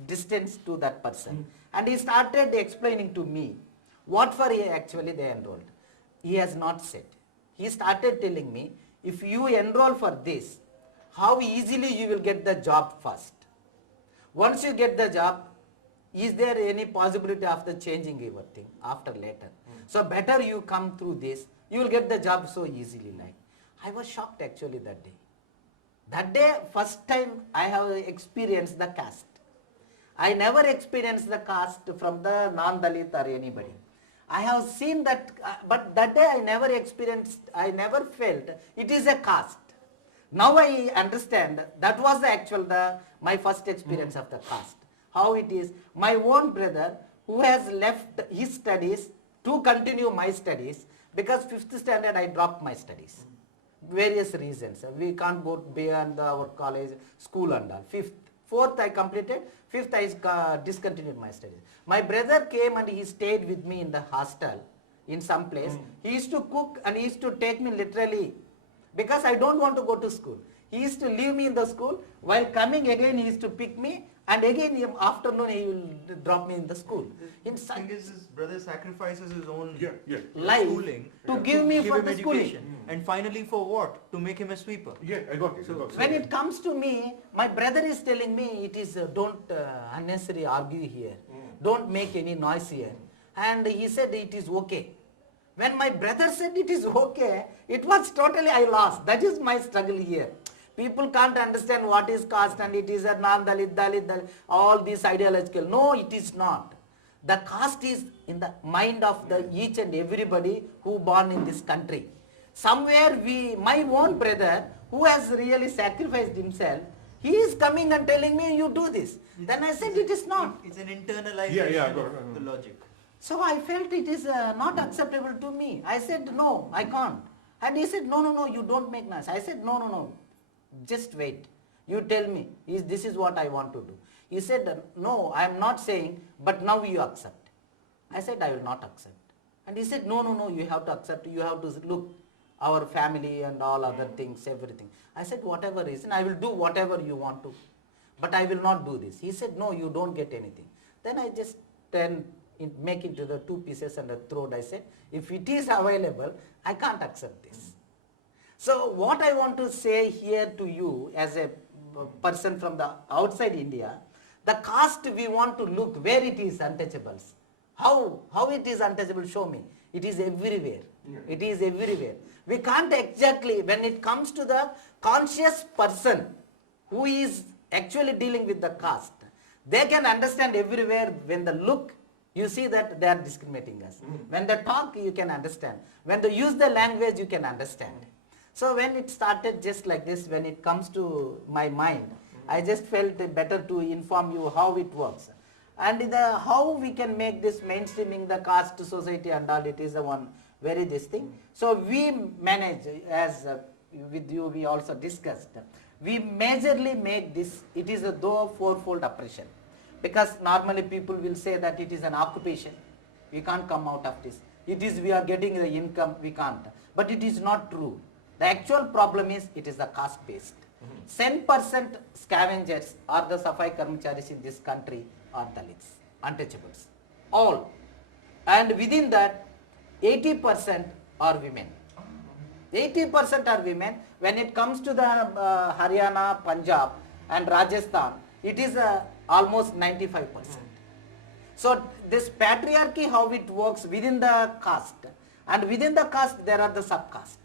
distance to that person. And he started explaining to me what for actually they enrolled. He has not said. He started telling me, if you enroll for this, how easily you will get the job first. Once you get the job, is there any possibility of the changing your thing after later? So better you come through this, you will get the job so easily like. I was shocked actually that day. That day, first time I have experienced the caste. I never experienced the caste from the non-Dalit or anybody. I have seen that, but that day I never experienced, I never felt it is a caste. Now I understand that was the actual, my first experience of the caste. How it is, my own brother who has left his studies to continue my studies, because 5th standard I dropped my studies. Various reasons. We can't go beyond our college, school and all. 4th I completed, 5th I discontinued my studies. My brother came and he stayed with me in the hostel in some place. He used to cook and he used to take me literally, because I don't want to go to school. He used to leave me in the school, while coming again he used to pick me, and again in afternoon he will drop me in the school. The thing is, his brother sacrifices his own life schooling to give me for him the schooling. education. And finally for what? To make him a sweeper. Yeah, I got it. I got it. When it comes to me, my brother is telling me it is don't unnecessarily argue here. Don't make any noise here. And he said it is okay. When my brother said it is okay, it was totally I lost. That is my struggle here. People can't understand what is caste and it is a non-Dalit, Dalit, all these ideological. No, it is not. The caste is in the mind of the each and everybody who born in this country. Somewhere my own brother who has really sacrificed himself, he is coming and telling me you do this. Then I said it is not. It's an internalization of the logic. So I felt it is not acceptable to me. I said no, I can't. And he said no, you don't make noise. I said no, just wait. You tell me, this is what I want to do. He said no, I am not saying, but now you accept. I said I will not accept. And he said no, you have to accept. You have to look our family and all other things, everything. I said whatever reason, I will do whatever you want to. But I will not do this. He said no, you don't get anything. Then I just make into the 2 pieces and throw it. I said, if it is available, I can't accept this. So what I want to say here to you as a person from the outside India, the caste we want to look where it is untouchables. How it is untouchable, show me. It is everywhere. Yeah. It is everywhere. We can't exactly, when it comes to the conscious person who is actually dealing with the caste, they can understand everywhere. When they look, you see that they are discriminating us. When they talk, you can understand. When they use the language, you can understand. So when it started just like this, when it comes to my mind, I just felt it better to inform you how it works. And how we can make this mainstreaming the caste society and all, it is the one very this thing. So we manage, as with you we also discussed, we majorly make this, it is a though fourfold oppression. Because normally people will say that it is an occupation, we can't come out of this. It is we are getting the income, we can't. But it is not true. The actual problem is it is the caste based. 10% scavengers or the Safai Karmacharis in this country are Dalits, untouchables, all. And within that, 80% are women. 80% are women. When it comes to the Haryana, Punjab and Rajasthan, it is almost 95%. So this patriarchy, how it works within the caste, and within the caste there are the subcaste.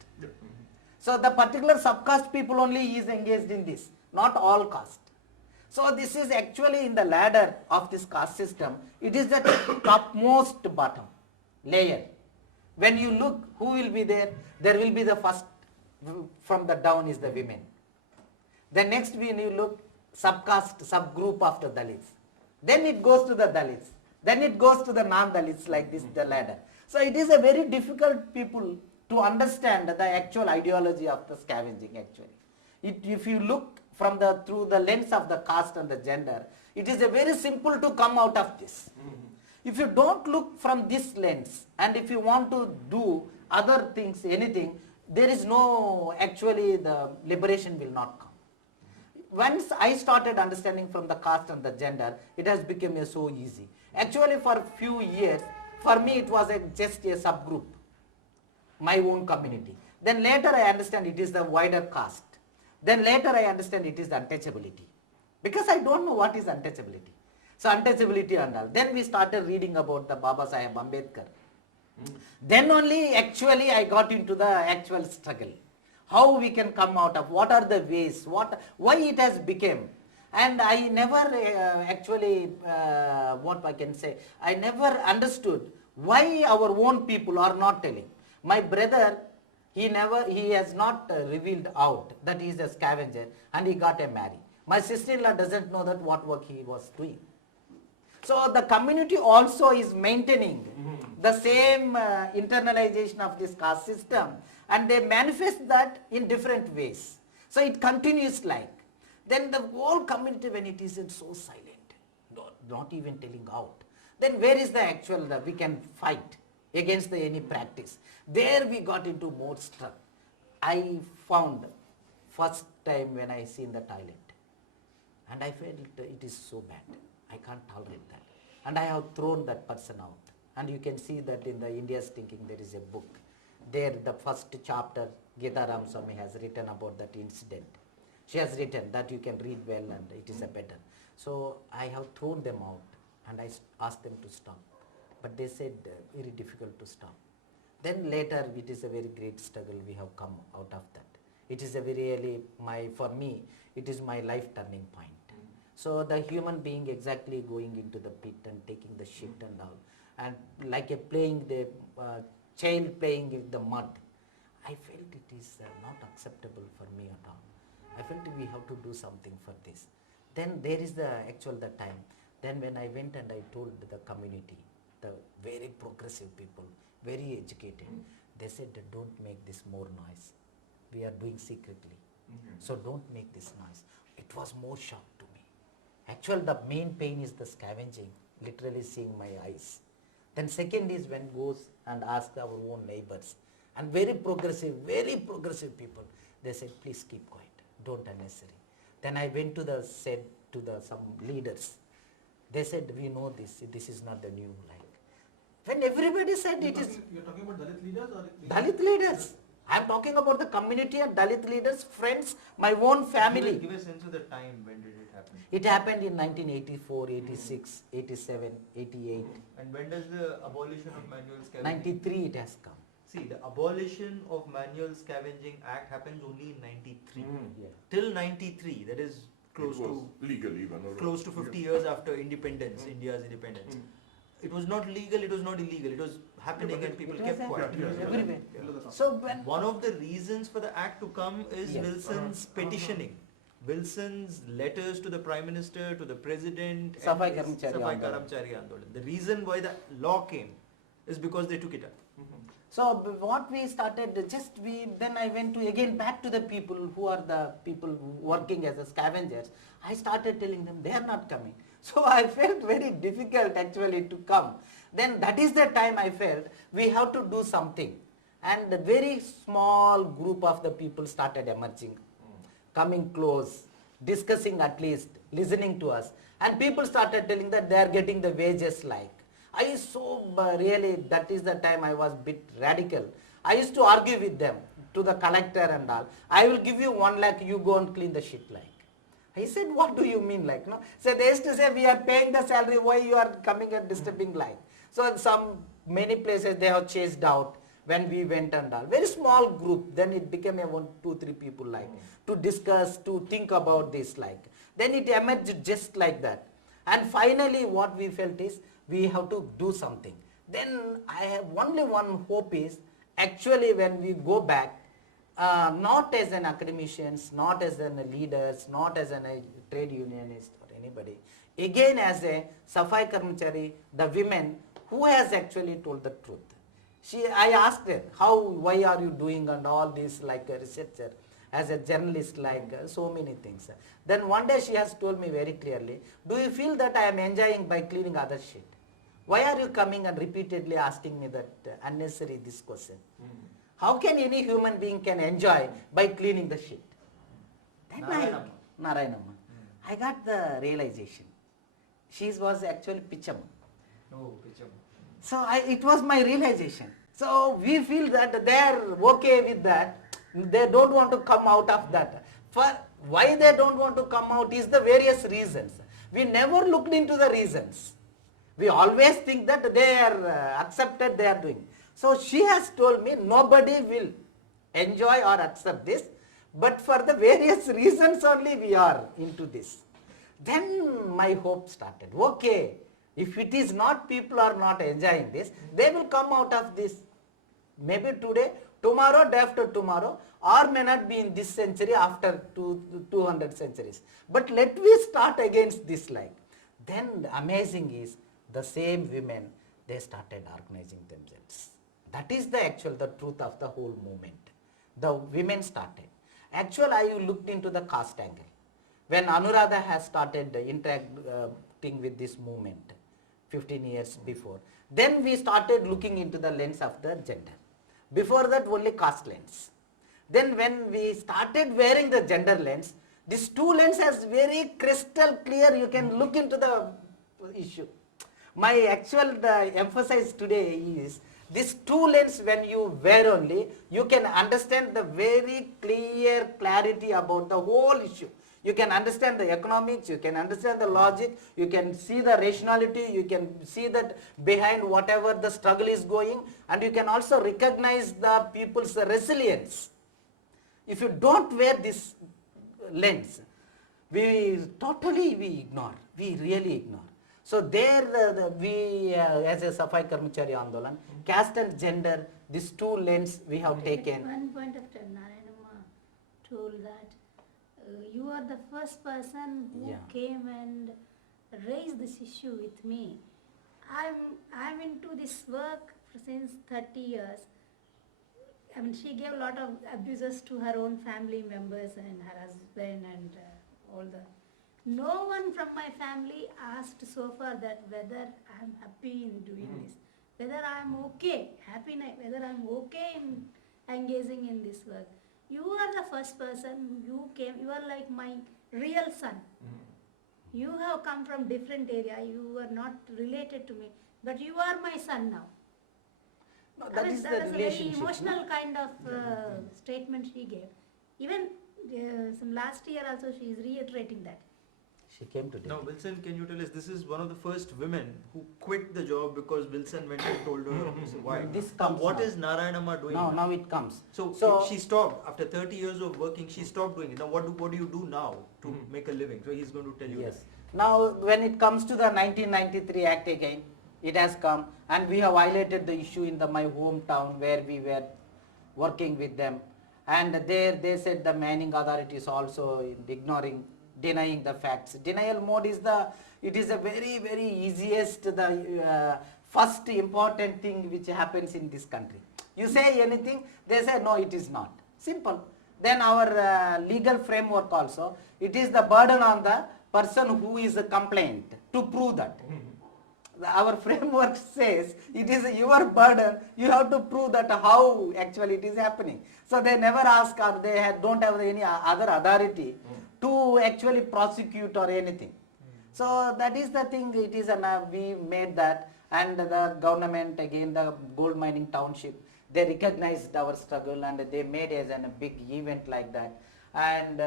So the particular subcaste people only is engaged in this, not all caste. So this is actually in the ladder of this caste system, it is the topmost bottom layer. When you look, who will be there? There will be the first, from the down is the women. Then next when you look, subcaste, subgroup of the Dalits. Then it goes to the Dalits. Then it goes to the non-Dalits, like this, the ladder. So it is a very difficult people to understand the actual ideology of the scavenging actually. If you look from through the lens of the caste and the gender, it is a very simple to come out of this. If you don't look from this lens, and if you want to do other things, anything, there is no, actually the liberation will not come. Once I started understanding from the caste and the gender, it has become so easy. Actually for a few years, for me it was just a subgroup, my own community. Then later I understand it is the wider caste. Then later I understand it is the untouchability. Because I don't know what is untouchability. So untouchability and all. Then we started reading about the Baba Saheb Ambedkar. Then only actually I got into the actual struggle. How we can come out of, what are the ways, why it has become. And I never what I can say, I never understood why our own people are not telling. My brother, he has not revealed out that he is a scavenger and he got a marry. My sister-in-law doesn't know that what work he was doing. So the community also is maintaining the same internalization of this caste system, and they manifest that in different ways. So it continues like. Then the whole community, when it isn't so silent, not even telling out, then where is the actual, we can fight against any practice. There we got into more struggle. I found first time when I seen the toilet, and I felt it is so bad. I can't tolerate that. And I have thrown that person out. And you can see that in the India's Thinking there is a book. There the first chapter, Geeta Ramaswamy has written about that incident. She has written that you can read well and it is a better. So I have thrown them out and I asked them to stop. But they said very difficult to stop. Then later it is a very great struggle we have come out of that. It is a very for me, it is my life turning point. So the human being exactly going into the pit and taking the shit and all, and like playing the child playing in the mud, I felt it is not acceptable for me at all. I felt we have to do something for this. Then there is the time. Then when I went and I told the community, the very progressive people, very educated, they said don't make this more noise. We are doing secretly. So don't make this noise. It was more shock to me. Actually, the main pain is the scavenging, literally seeing my eyes. Then second is when goes and ask our own neighbors. And very progressive people, they said, please keep quiet, don't unnecessary. Then I went to some leaders. They said, we know this is not the new like. When everybody said it is You're talking about Dalit leaders or? Dalit leaders. I am talking about the community and Dalit leaders, friends, my own family. Give a sense of the time. When did it happen? It happened in 1984, 86, 87, 88. And when does the abolition of manual scavenging? 93 it has come. See, the abolition of manual scavenging act happens only in 93. Yeah. Till 93, that is close it was to legal even. Or close to 50 years after independence, India's independence. It was not legal, it was not illegal, it was happening and people It was kept quiet. happening Yeah. everywhere. Yeah. So when One of the reasons for the act to come is Yes. Wilson's petitioning. Wilson's letters to the Prime Minister, to the President, and Safai his Karmachari Safai Andolan. Karmachari Andolan. The reason why the law came is because they took it up. So what we started, then I went to again back to the people who are the people working as a scavengers. I started telling them they are not coming. So I felt very difficult actually to come. Then that is the time I felt we have to do something. And a very small group of the people started emerging, coming close, discussing at least, listening to us. And people started telling that they are getting the wages like. Really, that is the time I was bit radical. I used to argue with them, to the collector and all. I will give you 1 lakh, you go and clean the shit like. He said, what do you mean like? No? So they used to say, we are paying the salary, why you are coming and disturbing like? So many places they have chased out when we went and all. Very small group, then it became a 1, 2, 3 people like, to discuss, to think about this like. Then it emerged just like that. And finally what we felt is, we have to do something. Then I have only one hope is, actually when we go back, not as an academicians, not as a leaders, not as a trade unionist or anybody, again as a Safai Karmachari, the women who has actually told the truth. I asked her, why are you doing and all this like a researcher, as a journalist like so many things. Then one day she has told me very clearly, do you feel that I am enjoying by cleaning other shit? Why are you coming and repeatedly asking me that unnecessary this question? How can any human being can enjoy by cleaning the shit? Then Narayanamma. I got the realization. She was actually Pichamma. No, Picham. So it was my realization. So we feel that they are okay with that. They don't want to come out of that. For why they don't want to come out is the various reasons. We never looked into the reasons. We always think that they are accepted, they are doing. So she has told me nobody will enjoy or accept this, but for the various reasons only we are into this. Then my hope started. Okay, if it is not people are not enjoying this, they will come out of this. Maybe today, tomorrow, day after tomorrow, or may not be in this century after 200 centuries. But let me start against this like. Then the amazing is, the same women, they started organizing themselves. That is the truth of the whole movement. The women started. Actually, I looked into the caste angle. When Anuradha has started interacting with this movement 15 years before, then we started looking into the lens of the gender. Before that, only caste lens. Then when we started wearing the gender lens, these two lenses very crystal clear, you can look into the issue. My the emphasis today is this two lens when you wear only, you can understand the very clear clarity about the whole issue. You can understand the economics, you can understand the logic, you can see the rationality, you can see that behind whatever the struggle is going, and you can also recognize the people's resilience. If you don't wear this lens, we ignore, we really ignore. So there we as a Safai Karmachari Andolan, caste and gender, these two lens we have taken. At one point of time, Narayanamma told that you are the first person who came and raised this issue with me. I'm into this work since 30 years. I mean, she gave a lot of abuses to her own family members and her husband and all the. No one from my family asked so far that whether I'm happy in doing this, whether I'm okay, whether I'm okay in engaging in this work. You are the first person, you are like my real son. You have come from different area, you are not related to me, but you are my son now. No, that is that the was a very relationship. emotional kind of statement she gave. Even some last year also she is reiterating that. She came to Now, Wilson, can you tell us, this is one of the first women who quit the job because Wilson went and told her why. This Now, comes what now. is Narayanamma doing Now it comes. So she stopped, after 30 years of working, she stopped doing it. Now, what do you do now to make a living? So he's going to tell you. Yes. Now, when it comes to the 1993 Act again, it has come, and we have highlighted the issue in my hometown where we were working with them, and there they said the Manning authorities also denying the facts. Denial mode is it is a very easiest, first important thing which happens in this country. You say anything, they say no, it is not. Simple. Then our legal framework also, it is the burden on the person who is a complaint to prove that. Our framework says it is your burden, you have to prove that how actually it is happening. So they never ask, or they don't have any other authority to actually prosecute or anything. So that is the thing, it is we made that, and the government again, the gold mining township, they recognized our struggle and they made as a big event like that. And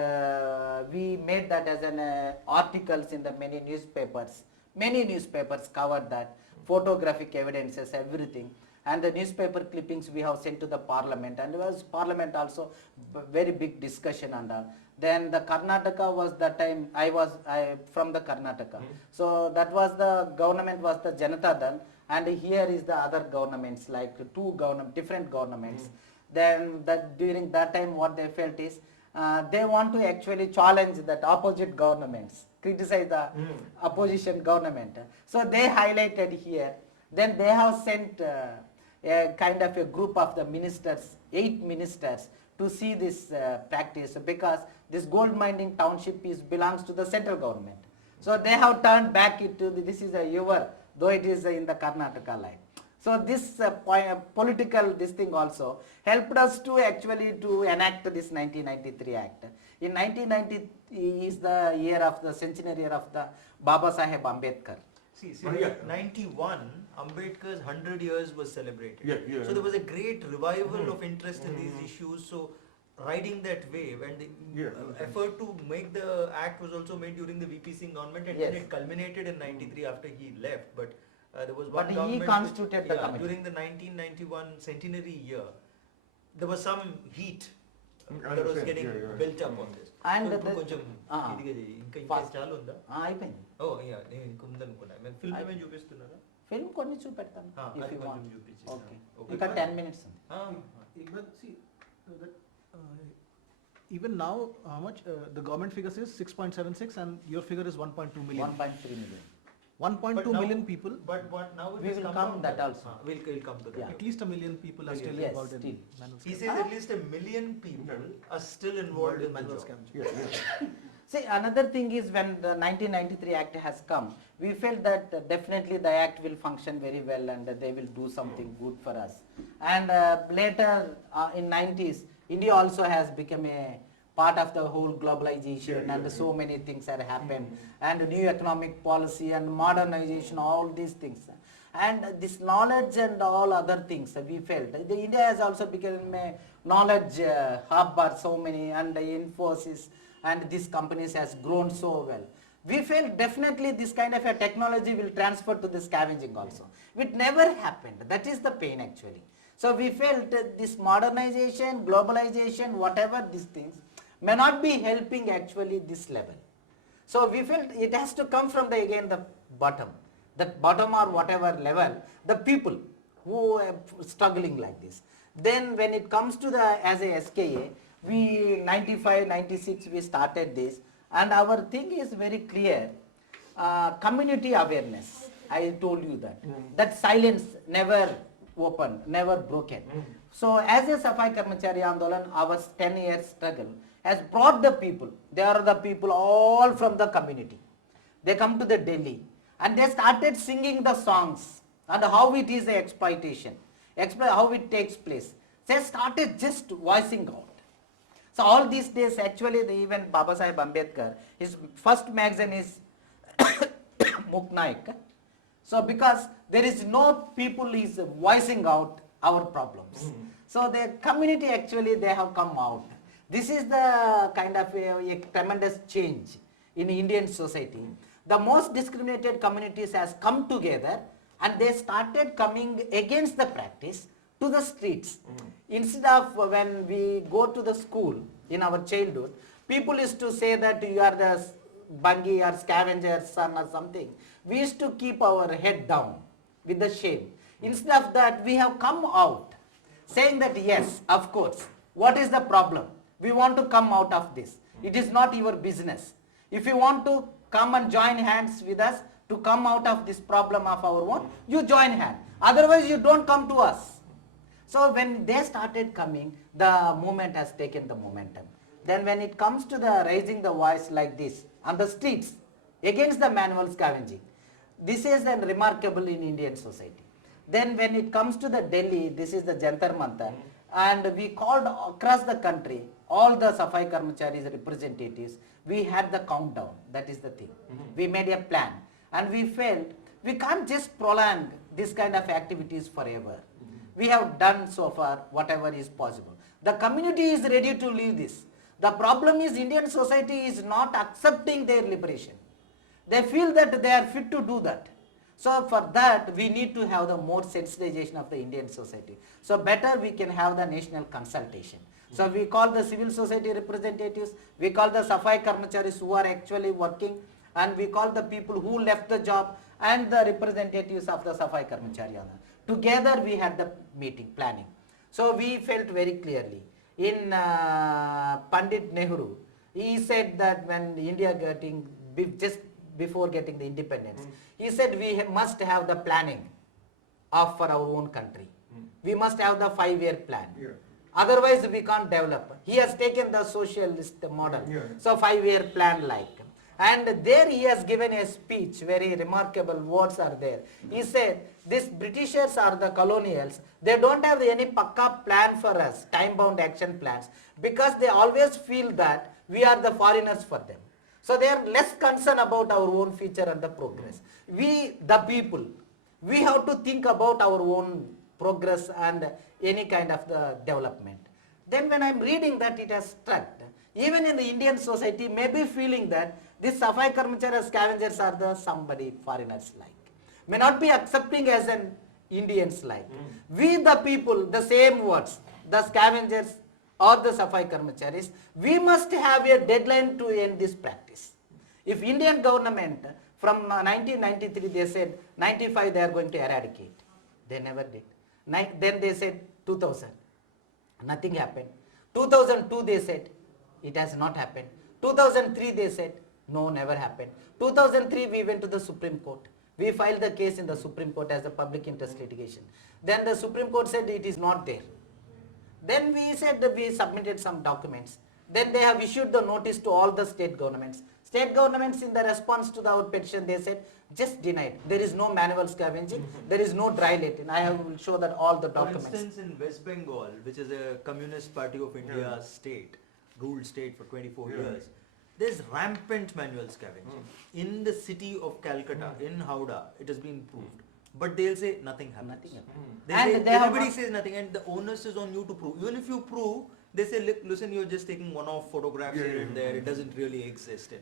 we made that as an articles in the many newspapers. Many newspapers covered that, photographic evidences, everything. And the newspaper clippings we have sent to the parliament, and there was parliament also very big discussion on that. Then the Karnataka was that time, I from the Karnataka. So that was the government was the Janata Dal, and here is the other governments, like different governments. Then during that time what they felt is, they want to actually challenge that opposite governments, criticize the opposition government. So they highlighted here. Then they have sent a kind of a group of the ministers, 8 ministers, to see this practice, because this gold mining township belongs to the central government. So they have turned back into this is your, though it is in the Karnataka line. So this political this thing also helped us to actually to enact this 1993 Act. In 1990 is the year of the centenary year of the Baba Saheb Ambedkar. See, 91, Ambedkar's 100 years was celebrated. Yeah. So there was a great revival of interest in these issues. So riding that wave, and the effort to make the act was also made during the VP Singh government, and then it culminated in 93 after he left. But there was one But he government constituted the committee. during the 1991 centenary year. There was some heat that was getting built up on this. And So, the- కొంచెం Ah. ఇదిగా చెయ్యి. ఇంకా Fast. చాలా ఉందా? అయిపోయింది. ఓ yeah, నేను ఇంకా ఉందనుకున్నా. ఫిల్మ్ ఏమైనా చూపిస్తున్నారా? ఫిల్మ్ కొన్ని చూపెడతాను. అది If you కొంచెం want. చూపించు. Okay. Okay. ఇంకా 10 minutes ఉంది. But see, even now, how much the government figure says 6.76, and your figure is 1.2 million. 1.3 million. 1.2 But now- million people. But now it We has will come come down that to- also. We'll come to that. Yeah. At least a million people are still Yes, involved still. in manual He scavenging. says at least 1 million people are still involved in the manual job. scavenging. See, another thing is when the 1993 Act has come, we felt that definitely the Act will function very well and they will do something good for us. And later in 90s, India also has become a part of the whole globalization, and so many things have happened, and new economic policy and modernization, all these things. And this knowledge and all other things we felt. India has also become a knowledge hub or so many, and Infosys and these companies has grown so well. We felt definitely this kind of a technology will transfer to the scavenging also. It never happened. That is the pain actually. So we felt this modernization, globalization, whatever these things may not be helping actually this level. So we felt it has to come from the bottom. The bottom or whatever level, the people who are struggling like this. Then when it comes to as a SKA, we 95, 96 we started this, and our thing is very clear, community awareness. I told you that silence never opened, never broken. So as a Safai Karmachari Andolan, our 10 years struggle has brought the people. They are the people all from the community. They come to the Delhi and they started singing the songs and how it is the exploitation, how it takes place. They started just voicing out. So all these days actually even Baba Saheb Ambedkar, his first magazine is Muknaik. So because there is no people is voicing out our problems. So the community actually they have come out. This is the kind of a tremendous change in Indian society. The most discriminated communities has come together and they started coming against the practice to the streets. Instead of when we go to the school in our childhood, people used to say that you are the bungy or scavenger son or something. We used to keep our head down with the shame. Instead of that, we have come out saying that yes, of course, what is the problem? We want to come out of this. It is not your business. If you want to come and join hands with us to come out of this problem of our own, you join hand. Otherwise, you don't come to us. So when they started coming, the movement has taken the momentum. Then when it comes to the raising the voice like this on the streets against the manual scavenging, this is then remarkable in Indian society. Then when it comes to the Delhi, this is the Jantar Mantar, and we called across the country, all the Safai Karmacharis representatives, we had the countdown, that is the thing. We made a plan and we felt we can't just prolong this kind of activities forever. We have done so far whatever is possible. The community is ready to leave this. The problem is Indian society is not accepting their liberation. They feel that they are fit to do that. So for that we need to have the more sensitization of the Indian society. So better we can have the national consultation. So we call the civil society representatives, we call the Safai Karmacharis who are actually working, and we call the people who left the job and the representatives of the Safai Karmachari. Together we had the meeting planning. So we felt very clearly. In Pandit Nehru, he said that when India just before getting the independence, he said we must have the planning for our own country. We must have the 5-year plan. Otherwise we can't develop. He has taken the socialist model. So 5-year plan like. And there he has given a speech, very remarkable words are there. He said, these Britishers are the colonials, they don't have any pakka plan for us, time-bound action plans, because they always feel that we are the foreigners for them. So they are less concerned about our own future and the progress. We, the people, we have to think about our own progress and any kind of the development. Then when I am reading that, it has struck. Even in the Indian society, maybe feeling that these Safai Karmachari scavengers are the somebody foreigners like. May not be accepting as an Indians like. We the people, the same words, the scavengers or the Safai Karmacharis, we must have a deadline to end this practice. If Indian government from 1993 they said 95 they are going to eradicate. They never did. Then they said 2000. Nothing happened. 2002 they said it has not happened. 2003 they said no, never happened. 2003 we went to the Supreme Court. We filed the case in the Supreme Court as a public interest litigation. Then the Supreme Court said it is not there. Then we said that we submitted some documents. Then they have issued the notice to all the state governments. State governments in the response to our petition, they said, just denied. There is no manual scavenging, there is no dry latin. I will show that all the documents. For instance, in West Bengal, which is a Communist Party of India state, ruled state for 24 years, there's rampant manual scavenging. In the city of Calcutta, in Howrah, it has been proved. But they'll say nothing happened. Everybody says nothing, and the onus is on you to prove. Even if you prove, they say, listen, you're just taking one-off photographs here and there. It doesn't really exist.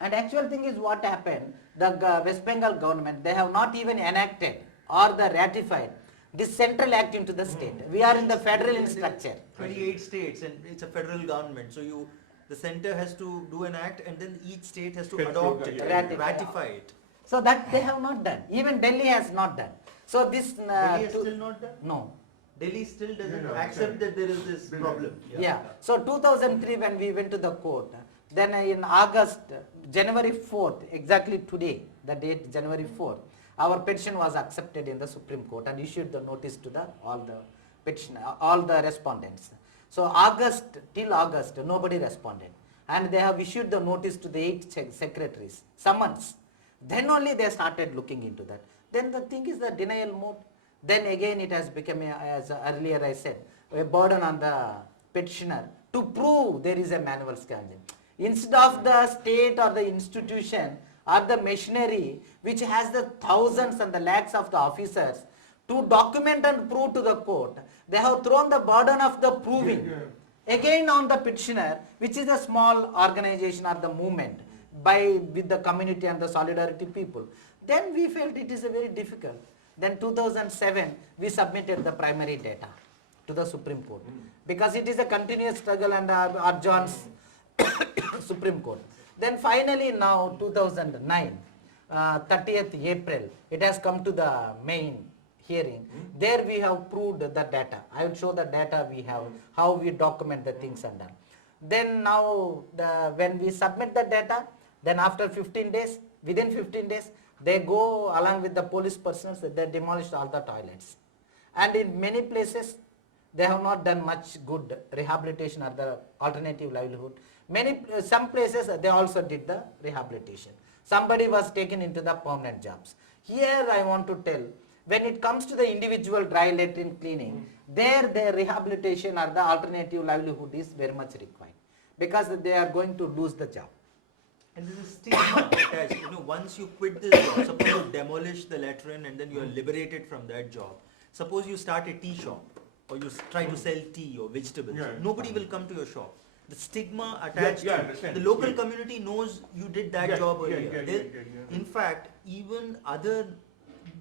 And actual thing is what happened, the West Bengal government, they have not even enacted or the ratified this central act into the state. We are in the federal structure. 28 states, and it's a federal government. So the center has to do an act, and then each state has to adopt it, ratify it. So that they have not done. Even Delhi has not done. So this Delhi is still not done? No. Delhi still doesn't accept that there is this problem. Yeah. So 2003 when we went to the court, then in August, January 4th, exactly today, the date January 4th, our petition was accepted in the Supreme Court and issued the notice to all the respondents. So till August, nobody responded. And they have issued the notice to the 8 secretaries, summons. Then only they started looking into that. Then the thing is the denial mode. Then again it has become, as earlier I said, a burden on the petitioner to prove there is a manual scavenging. Instead of the state or the institution or the machinery which has the thousands and the lakhs of the officers to document and prove to the court, they have thrown the burden of the proving again on the petitioner, which is a small organization or the movement with the community and the solidarity people. Then we felt it is a very difficult. Then 2007 we submitted the primary data to the Supreme Court because it is a continuous struggle and adjourns Supreme Court. Then finally now 2009, 30th April, it has come to the main hearing. There we have proved the data. I will show the data we have, how we document the things and all. Then now when we submit the data, then after 15 days, within 15 days, they go along with the police personnel, they demolished all the toilets. And in many places, they have not done much good rehabilitation or the alternative livelihood. Some places they also did the rehabilitation. Somebody was taken into the permanent jobs. Here I want to tell, when it comes to the individual dry latrine cleaning, their rehabilitation or the alternative livelihood is very much required because they are going to lose the job. And there's a stigma attached. Once you quit this job, suppose you demolish the latrine and then you are liberated from that job. Suppose you start a tea shop or you try to sell tea or vegetables. Nobody will come to your shop. The stigma attached to the local community knows you did that job earlier. In fact, even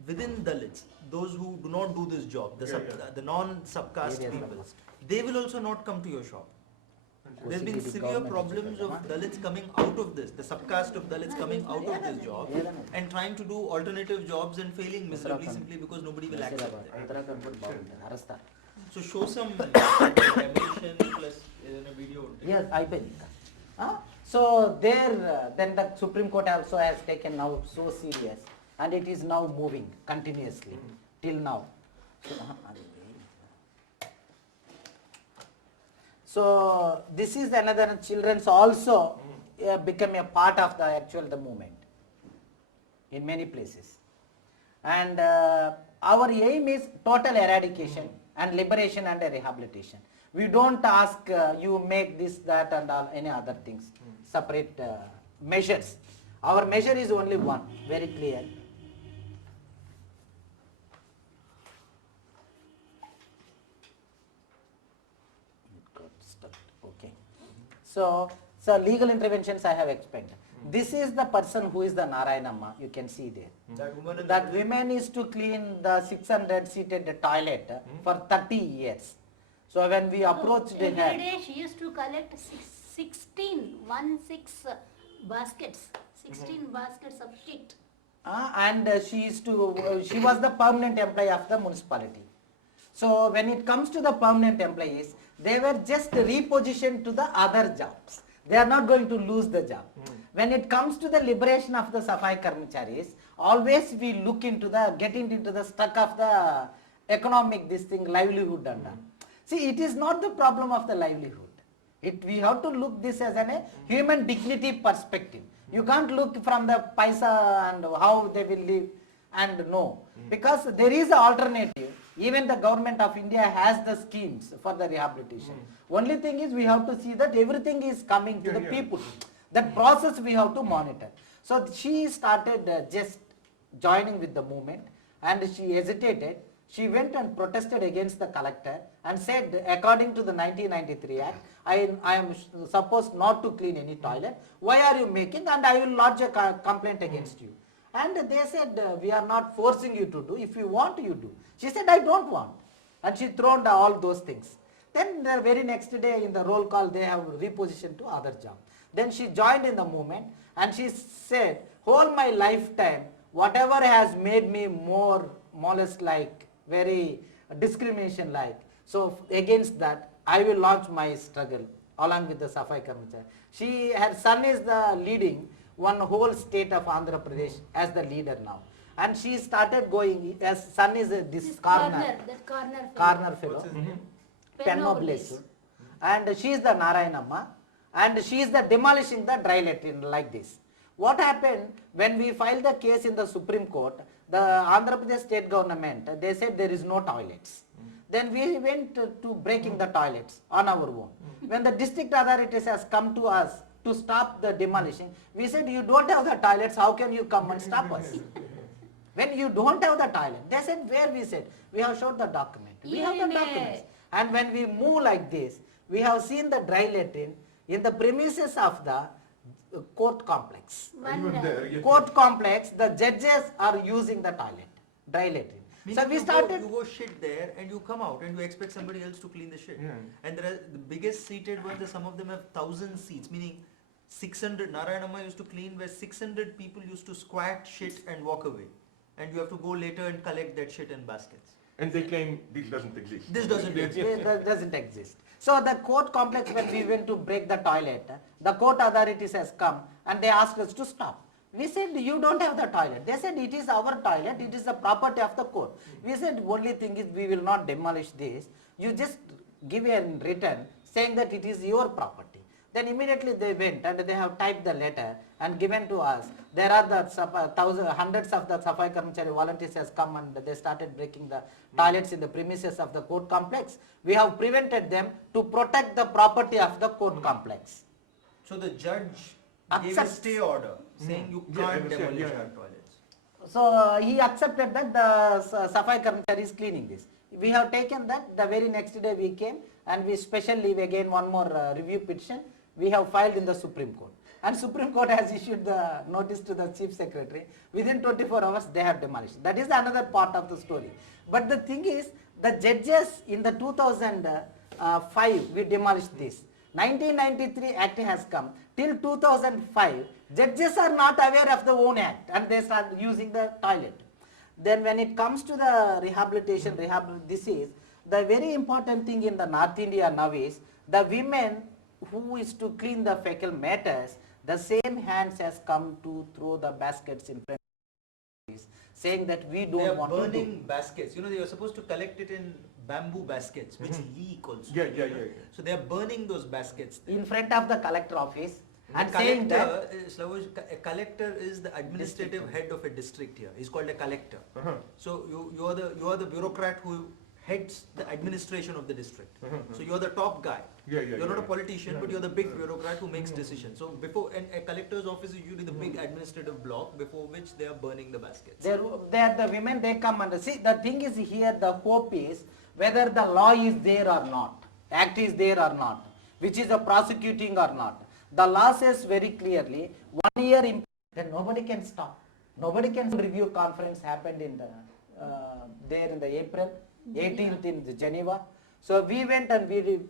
within Dalits, those who do not do this job, the non-subcaste people, they will also not come to your shop. There's been severe problems of Dalits coming out of this, the subcaste of Dalits coming out of this job and trying to do alternative jobs and failing miserably simply because nobody will accept them. So show some demolition plus a video. Yes, I bet. So there, then the Supreme Court also has taken now so serious, and it is now moving continuously till now. So this is another, children's also become a part of the movement in many places. And our aim is total eradication and liberation and rehabilitation. We don't ask you make this, that and all, any other things, separate measures. Our measure is only one, very clear. Okay. So legal interventions I have explained. This is the person who is the Narayanamma, you can see there. That woman is to clean the 600 seated toilet for 30 years. So when we approached her, every day she used to collect 16 baskets, 16 baskets of shit. And she was the permanent employee of the municipality. So when it comes to the permanent employees, they were just repositioned to the other jobs. They are not going to lose the job. When it comes to the liberation of the Safai Karmacharis, always we look into getting into the stuck of the economic livelihood and all. See, it is not the problem of the livelihood. We have to look this as a human dignity perspective. You can't look from the paisa and how they will live and no. Because there is an alternative. Even the government of India has the schemes for the rehabilitation. Only thing is we have to see that everything is coming to the people. That process we have to monitor. So she started just joining with the movement and she hesitated. She went and protested against the collector and said, according to the 1993 Act, I am supposed not to clean any toilet. Why are you making? And I will lodge a complaint against you. And they said, we are not forcing you to do. If you want, you do. She said, I don't want. And she thrown all those things. Then the very next day in the roll call, they have repositioned to other job. Then she joined in the movement and she said, whole my lifetime, whatever has made me more molest like, very discrimination like. So against that, I will launch my struggle along with the Safai Karmachari. Her son is the leading one whole state of Andhra Pradesh as the leader now. And she started going, as son is this corner fellow, Penno Blesu. And she is the Narayanamma. And she is the demolishing the dry latrine like this. What happened when we filed the case in the Supreme Court, the Andhra Pradesh state government, they said there is no toilets. Then we went to breaking the toilets on our own. When the district authorities has come to us to stop the demolition. We said, you don't have the toilets, how can you come and stop us? When you don't have the toilet, they said, where? We said, we have showed the document. We have the documents. And when we move like this, we have seen the dry latrine in the premises of the court complex. Court complex, the judges are using the toilet, dry latrine. Meaning So we you started. go shit there and you come out and you expect somebody else to clean the shit. Yeah. And there are the biggest seated ones, some of them have 1,000 seats, meaning 600, Narayanamma used to clean where 600 people used to squat shit and walk away. And you have to go later and collect that shit in baskets. And they claim this doesn't exist. This doesn't exist. It doesn't exist. So the court complex, when we went to break the toilet, the court authorities has come and they asked us to stop. We said, you don't have the toilet. They said, it is our toilet, it is the property of the court. We said, only thing is we will not demolish this. You just give a return saying that it is your property. Then immediately they went and they have typed the letter and given to us. There are the hundreds of the Safai Karmachari volunteers has come and they started breaking the toilets in the premises of the court complex. We have prevented them to protect the property of the court complex. So the judge gave a Accepts. stay order saying you Yeah, I can't understand, demolish yeah. our toilets. So he accepted that the Safai Karmachari is cleaning this. We have taken that. The very next day we came and we special leave again one more review petition. We have filed in the Supreme Court. And Supreme Court has issued the notice to the Chief Secretary. Within 24 hours they have demolished. That is another part of the story. But the thing is, the judges in the 2005 we demolished this. 1993 Act has come. Till 2005, judges are not aware of the own act and they start using the toilet. Then when it comes to the rehabilitation, this is the very important thing in the North India now is the women who is to clean the fecal matters, the same hands has come to throw the baskets in front of us, saying that we They don't are want to burning do. baskets. You know, they were supposed to collect it in bamboo baskets, which leak also. Yeah, you yeah, know. yeah, yeah. So they are burning those baskets. In front of the collector office and The saying that collector, Slavoj, a collector is the administrative head of a district here. He's called a collector. Uh-huh. So you are the bureaucrat who heads the administration of the district. So you're the top guy. Yeah, yeah, You're not a yeah. politician, but you're the big bureaucrat who makes decisions. So before a collector's office is usually the big administrative block before which they are burning the baskets. they are the women, they come and see. The thing is here, the hope is whether the law is there or not, act is there or not, which is the prosecuting or not. The law says very clearly 1 year, then nobody can stop. Nobody can. Review conference happened in the there in the April 18th in Geneva. So we went and we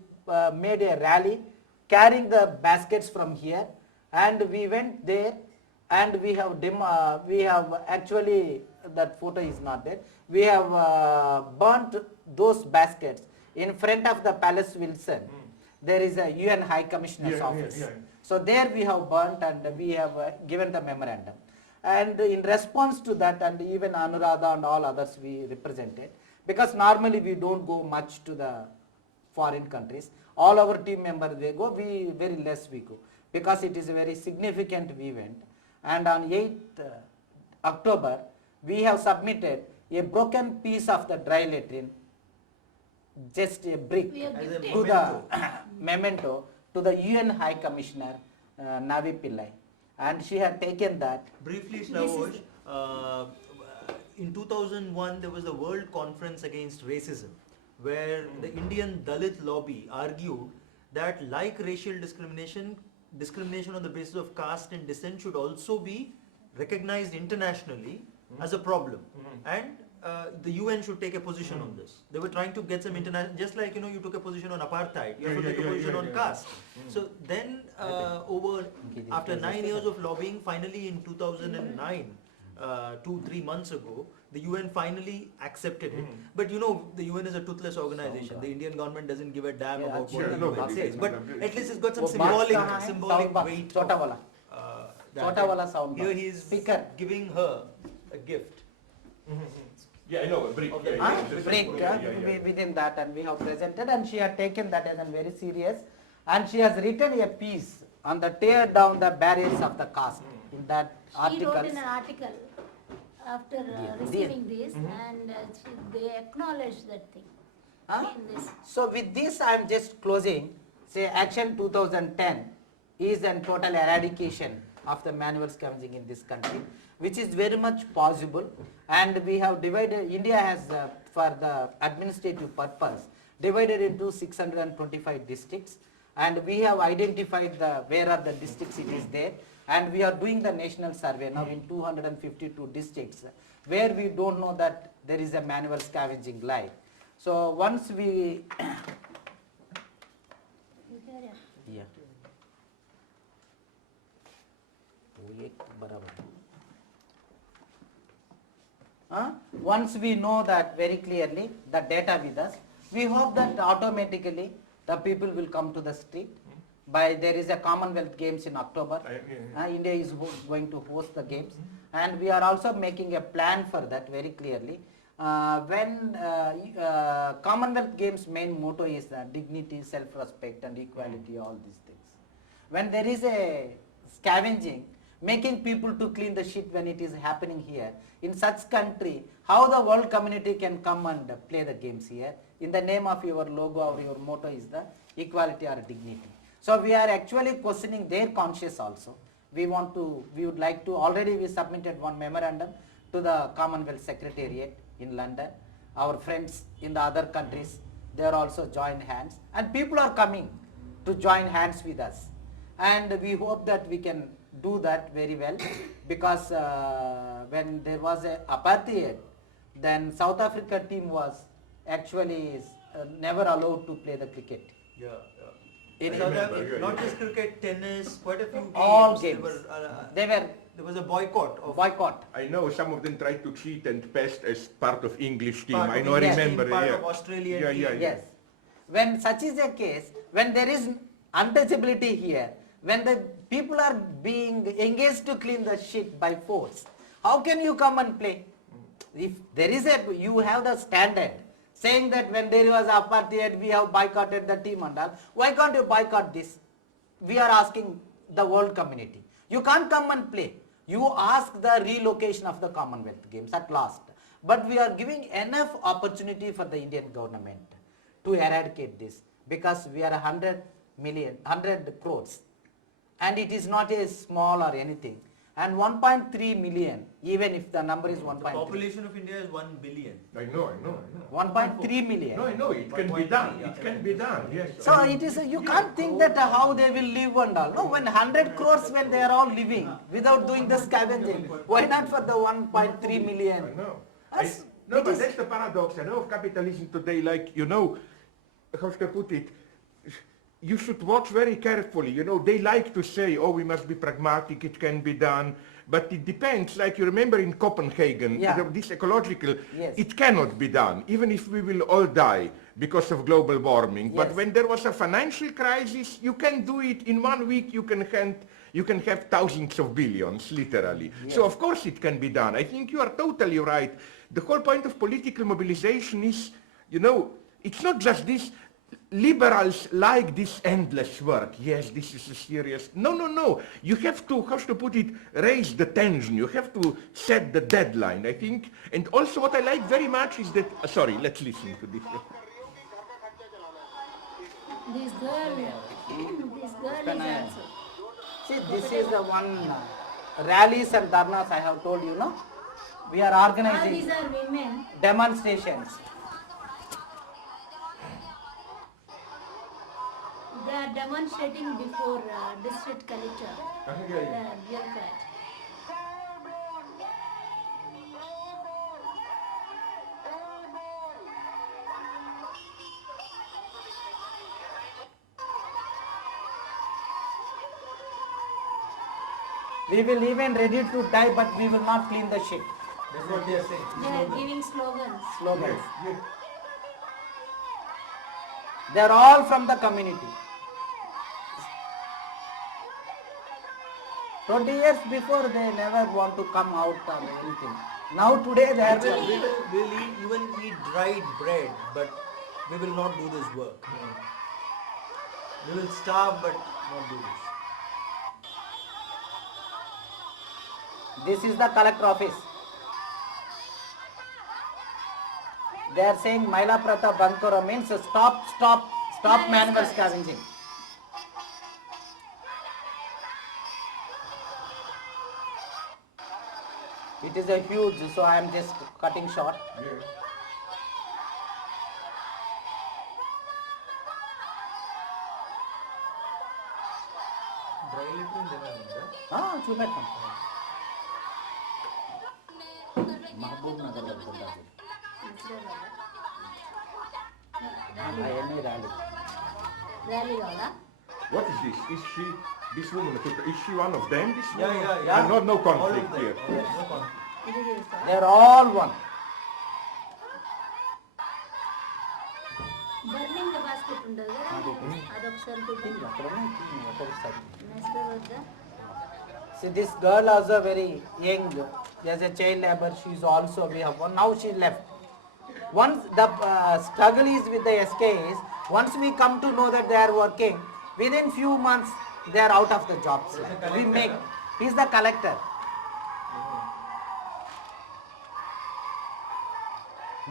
made a rally carrying the baskets from here, and we went there and we have actually, that photo is not there, we have burnt those baskets in front of the Palace Wilson. There is a UN High Commissioner's office. So there we have burnt and we have given the memorandum. And in response to that, and even Anuradha and all others we represented, because normally we don't go much to the foreign countries. All our team members they go, we very less we go, because it is a very significant event. And on 8th October, we have submitted a broken piece of the dry latrine, just a brick, We have As a gifted. to the memento to the UN High Commissioner Navi Pillai, and she had taken that. Briefly, Slavoj, in 2001 there was the World Conference Against Racism, where the Indian Dalit lobby argued that like racial discrimination, discrimination on the basis of caste and descent should also be recognized internationally as a problem, and the UN should take a position on this. They were trying to get some international, just like you took a position on apartheid, you have to take a position on caste. So then after 9 years of lobbying, finally in 2009, 2-3 months ago, the UN finally accepted it. But the UN is a toothless organization. The Indian government doesn't give a damn Yeah, about sure, what the no, UN they says. don't. But at least it's got some Oh, symbolic box. weight. Chota of, wala. that. Chota wala sound Here box. he is Speaker. giving her a gift. Yeah, I know, a brick. Of the Yeah, Ah, yeah, break yeah, yeah, yeah. within that, and we have presented, and she had taken that as a very serious, and she has written a piece on the tear down the barriers of the caste in that She article. wrote in an article after receiving this, and they acknowledged that thing. Huh? In this. So with this I am just closing, say Action 2010 is a total eradication of the manual scavenging in this country, which is very much possible. And we have divided, India has for the administrative purpose divided into 625 districts, and we have identified where are the districts it is there, and we are doing the national survey now in 252 districts where we don't know that there is a manual scavenging live. So once we yeah. Once we know that very clearly, the data with us, we hope that automatically the people will come to the street. There is a Commonwealth Games in October. India is going to host the games, and we are also making a plan for that very clearly. When Commonwealth Games main motto is dignity, self-respect and equality, all these things. When there is a scavenging, making people to clean the shit when it is happening here, in such country, how the world community can come and play the games here? In the name of your logo or your motto is the equality or dignity. So we are actually questioning their conscience also. We would like to, already we submitted one memorandum to the Commonwealth Secretariat in London. Our friends in the other countries, they are also joined hands, and people are coming to join hands with us. And we hope that we can do that very well, because when there was a apartheid, then South Africa team was actually never allowed to play the cricket. Yeah. Not just cricket, tennis, quite a few games. All games. There was a boycott. I know some of them tried to cheat and passed as part of English team. Part I of know, I English remember. team, part of Australian team. Yes. When such is a case, when there is untouchability here, when the people are being engaged to clean the shit by force, how can you come and play? If there is you have the standard saying that when there was apartheid, we have boycotted the team and all. Why can't you boycott this? We are asking the world community. You can't come and play. You ask the relocation of the Commonwealth Games at last. But we are giving enough opportunity for the Indian government to eradicate this, because we are 100 crores. And it is not a small or anything. And 1.3 million, even if the number is 1.3. The population of India is 1 billion. I know. 1.3 million. No, I know, it can be done. It can be done, yes. So it is, you can't think that how they will live and all. No, when 100 crores, when they are all living without doing the scavenging, why not for the 1.3 million? I know. That's That's the paradox. I know of capitalism today, like, how should I put it? You should watch very carefully. They like to say, oh, we must be pragmatic, it can be done. But it depends, like you remember in Copenhagen, this ecological, it cannot be done, even if we will all die because of global warming. But when there was a financial crisis, you can do it in 1 week, you can have thousands of billions, literally. So of course it can be done. I think you are totally right. The whole point of political mobilization is, it's not just this. Liberals like this endless work. Yes, this is a serious... No. You have to, how to put it, raise the tension. You have to set the deadline, I think. And also what I like very much is that... sorry, let's listen to this. This girl is also. See, this is the one rallies and dharnas I have told you, no? We are organizing These are women. demonstrations. They are demonstrating before district collector, the bureaucrat. We will even ready to die, but we will not clean the shit. That's what they are saying. They are giving slogans. Slogans. They are all from the community. 20 years before, they never want to come out or anything. Now today they are... We will even eat dried bread, but we will not do this work. We will starve, but not do this. This is the collector office. They are saying Maila Prata Bankora means stop manual scavenging. It is a huge, so I am just cutting short. చూపెట్టాం Mahabub Nagar వెళ్తుందా అవన్నీ rally rally కావాలా? What is this? Is she, this woman, is she one of them? This Yeah, woman? yeah, yeah. And no conflict here. ఇది చేస్తా. they are all one. Burning the basket ఉండదు కదా, అదొకసారి చూపించు. Next వద్దా? See, this girl also very young, as a child labor, she is also, we have one, now she left. Once the struggle is with the SKs, once we come to know that they are working, within few months they are out of the jobs. We make, he is the collector.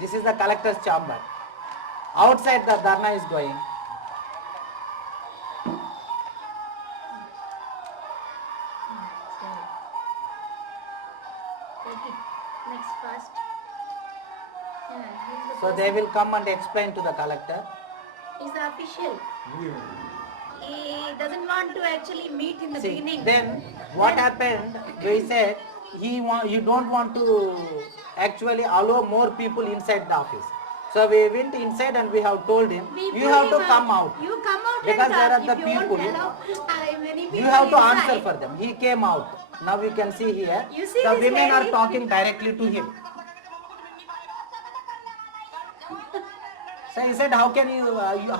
This is the collector's chamber. Outside the dharna is going. Next fast. So they will come and explain to the collector. He's the official. He doesn't want to actually meet in the See, beginning. then what happened, we said, you don't want to actually allow more people inside the office. So we went inside and we have told him, We you told have to him, come out. You come out Because and there talk. are the If you people, won't allow many people You have to inside, answer for them. He came out. Now you can see here, You see the this women are lady? talking directly to him. So he said, how can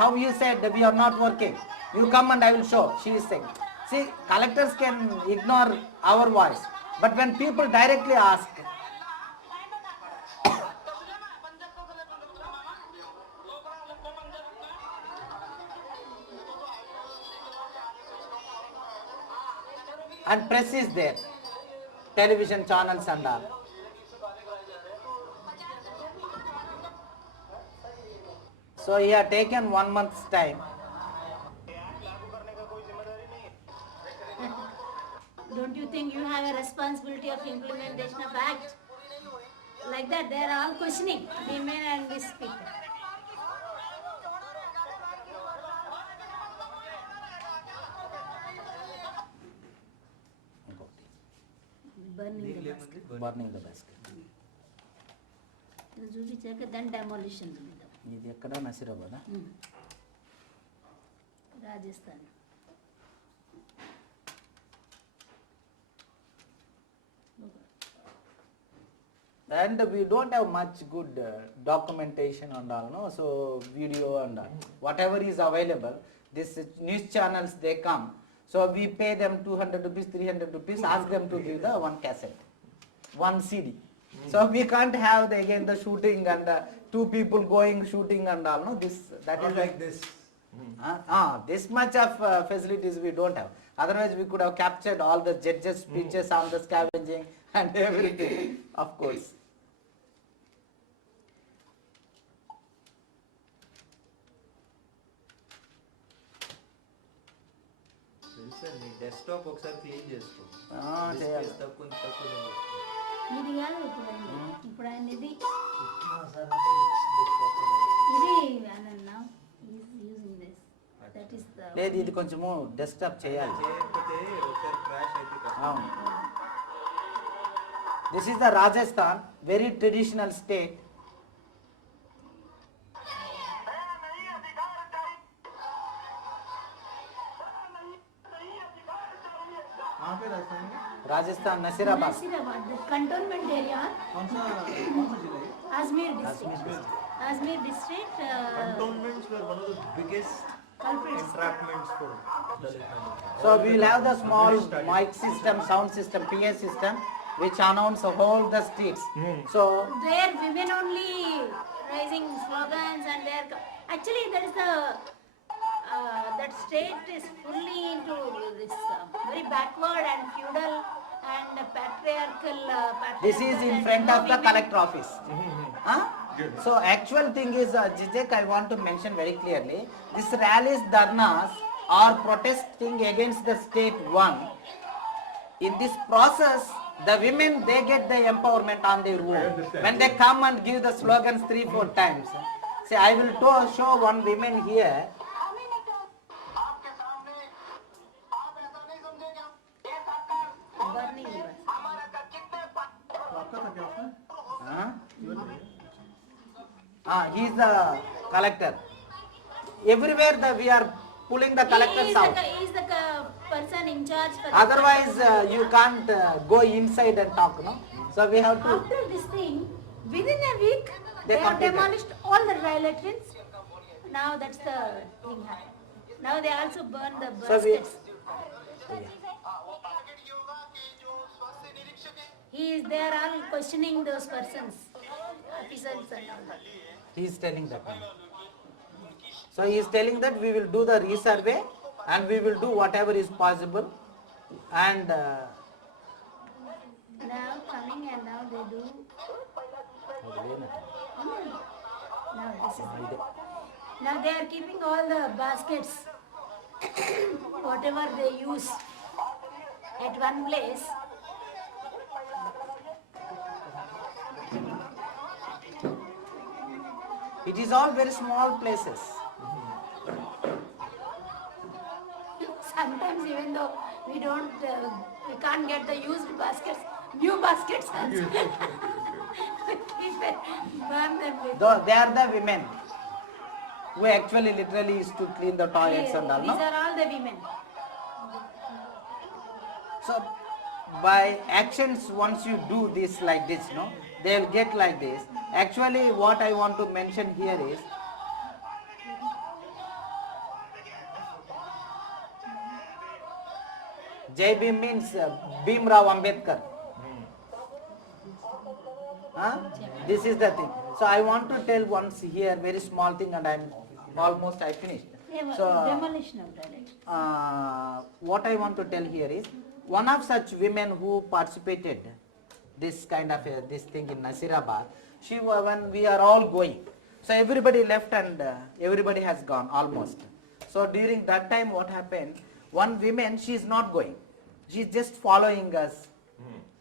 how you said that we are not working? You come and I will show. She is saying. See, collectors can ignore our voice. But when people directly ask, and press is there, television channels and all. So he had taken 1 month's time. don't you think you have a responsibility of implementation of act? Like that, they are all questioning the men and these people. Burning the basket. Burning the basket. ఇది చూపించాక దాని demolition చూద్దాం. ఇది ఎక్కడ నసిరాబాదా? Rajasthan. And we don't have much good documentation and all, no? So video and all. Whatever is available, this news channels they come. So we pay them 200 rupees, 300 rupees, ask them to give the one cassette, one CD. So we can't have again the shooting and two people going shooting and all, no? That is like this. This much of facilities we don't have. Otherwise we could have captured all the judges' speeches on the scavenging and everything, of course. Sir నీ desktop ఒకసారి clean చేసుకో. చేయాలి. తక్కువ ఇది కాదు ఇప్పుడు ఆయన ఇది అన్న using this that is the లేదు ఇది కొంచెము డెస్క్టాప్ చేయాలి. చేయకపోతే ఒకసారి క్రాష్ అయితే కష్టం. అవును. This is the Rajasthan, very traditional state. Rajasthan, Nasirabad. Nasirabad, the cantonment area. Ajmer district. Ajmer district. Cantonments were one of the biggest Culprits. entrapments for Dalit minority. So we will have the small mic system, sound system, PA system, which announce all the streets. So There women only raising slogans and their actually that is the that state is fully into this very backward and feudal and patriarchal. this is in and front no of the women. collector office. Huh? So actual thing is, Zizek, I want to mention very clearly, this rallies, dharnas are protesting against the state one. In this process, The women, they get the empowerment on their own. When they come and give the slogans 3-4 times. See, I will show one woman here. Burning the bus. He is the collector. Everywhere we are pulling the collectors out. He is the person in charge for the Otherwise, you can't go inside and talk, no? So we have to. After this thing, within a week, They they have completed. demolished all the dry latrines. Now that's the thing happened. Now they also burn the So we- baskets. They are all questioning those persons, officers and all that. He is telling that. So he is telling that we will do the resurvey and we will do whatever is possible. And Now coming and now they do. Now this is. Now they are keeping all the baskets, whatever they use, at one place. it is all very small places. Sometimes even though we don't, we can't get the used baskets, new baskets also. Keep it, burn them with. Though they are the women who actually literally is to clean the toilets and all. These No? are all the women. So by actions, once you do this like this, no, they will get like this. Actually, what I want to mention here is Jai Bhim means Bhim Rao Ambedkar. This is the thing. So I want to tell once here very small thing, and I finished. So Demolition of Dalit. what I want to tell here is one of such women who participated this kind of this thing in Nasirabad. When we are all going, so everybody left and everybody has gone almost. So during that time, what happened? One woman, she is not going. She is just following us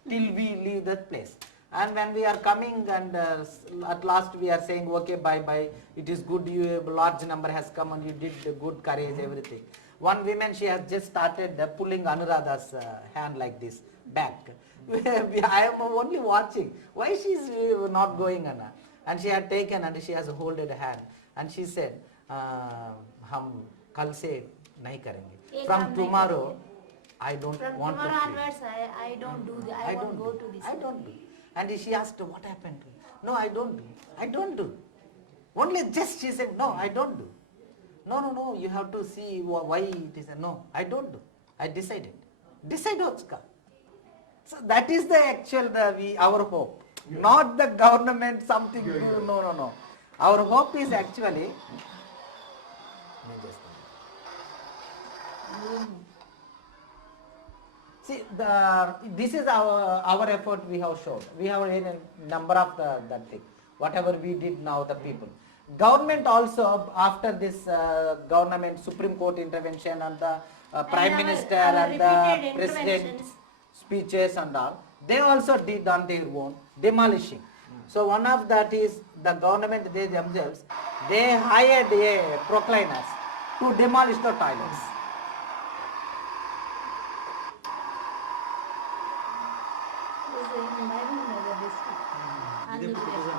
till we leave that place. And when we are coming and at last we are saying, okay, bye bye. It is good. A large number has come and you did good courage, everything. One woman, she has just started pulling Anuradha's hand like this back. I am only watching. Why she is not going, Anna? And she had taken and she has holded a hand. And she said, "Hum kal se nahi karenge. From tomorrow, I don't From want to tomorrow feel. onwards, I don't do this. I won't go to this. I don't do. And she asked, what happened to you? No, I don't do. I don't do. Only just she said, no, I don't do. No, you have to see why it is. No, I don't do. I decided. Decide Ochka. So that is the actual, our hope. Not the government something to, no. Our hope is actually, see, this is our effort we have shown. We have a number of that thing. Whatever we did now, the people. Government also, after this government, Supreme Court intervention and the Prime Minister and the President speeches and all, they also did on their own demolishing. So one of that is the government, they themselves, they hired a proclaimers to demolish the toilets.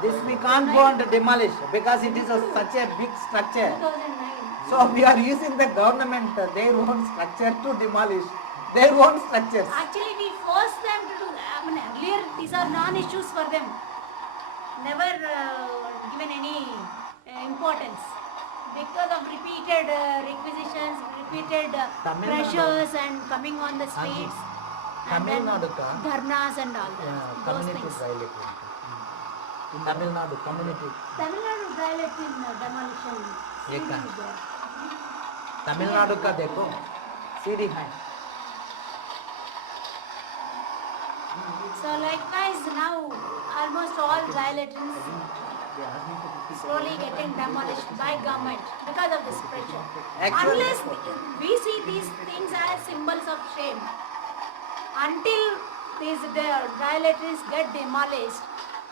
This we can't go and demolish because it is such a big structure. 2009. So we are using the government, their own structure to demolish their own structures. Actually, we forced them to do that. I mean, earlier, these are non-issues for them. Never given any importance. Because of repeated requisitions, repeated pressures and coming on the streets. And Tamil then Nadu ka? dharnas and all that. Those Community things. toilet. Tamil Nadu community. Tamil Nadu toilet in demolition. Ye CD kahan? is there. Tamil Nadu ka dekho. CD hai. So likewise now almost all dry latrines slowly getting demolished by government because of this pressure. Actually- Unless we see these things as symbols of shame. Until these toiletries get demolished,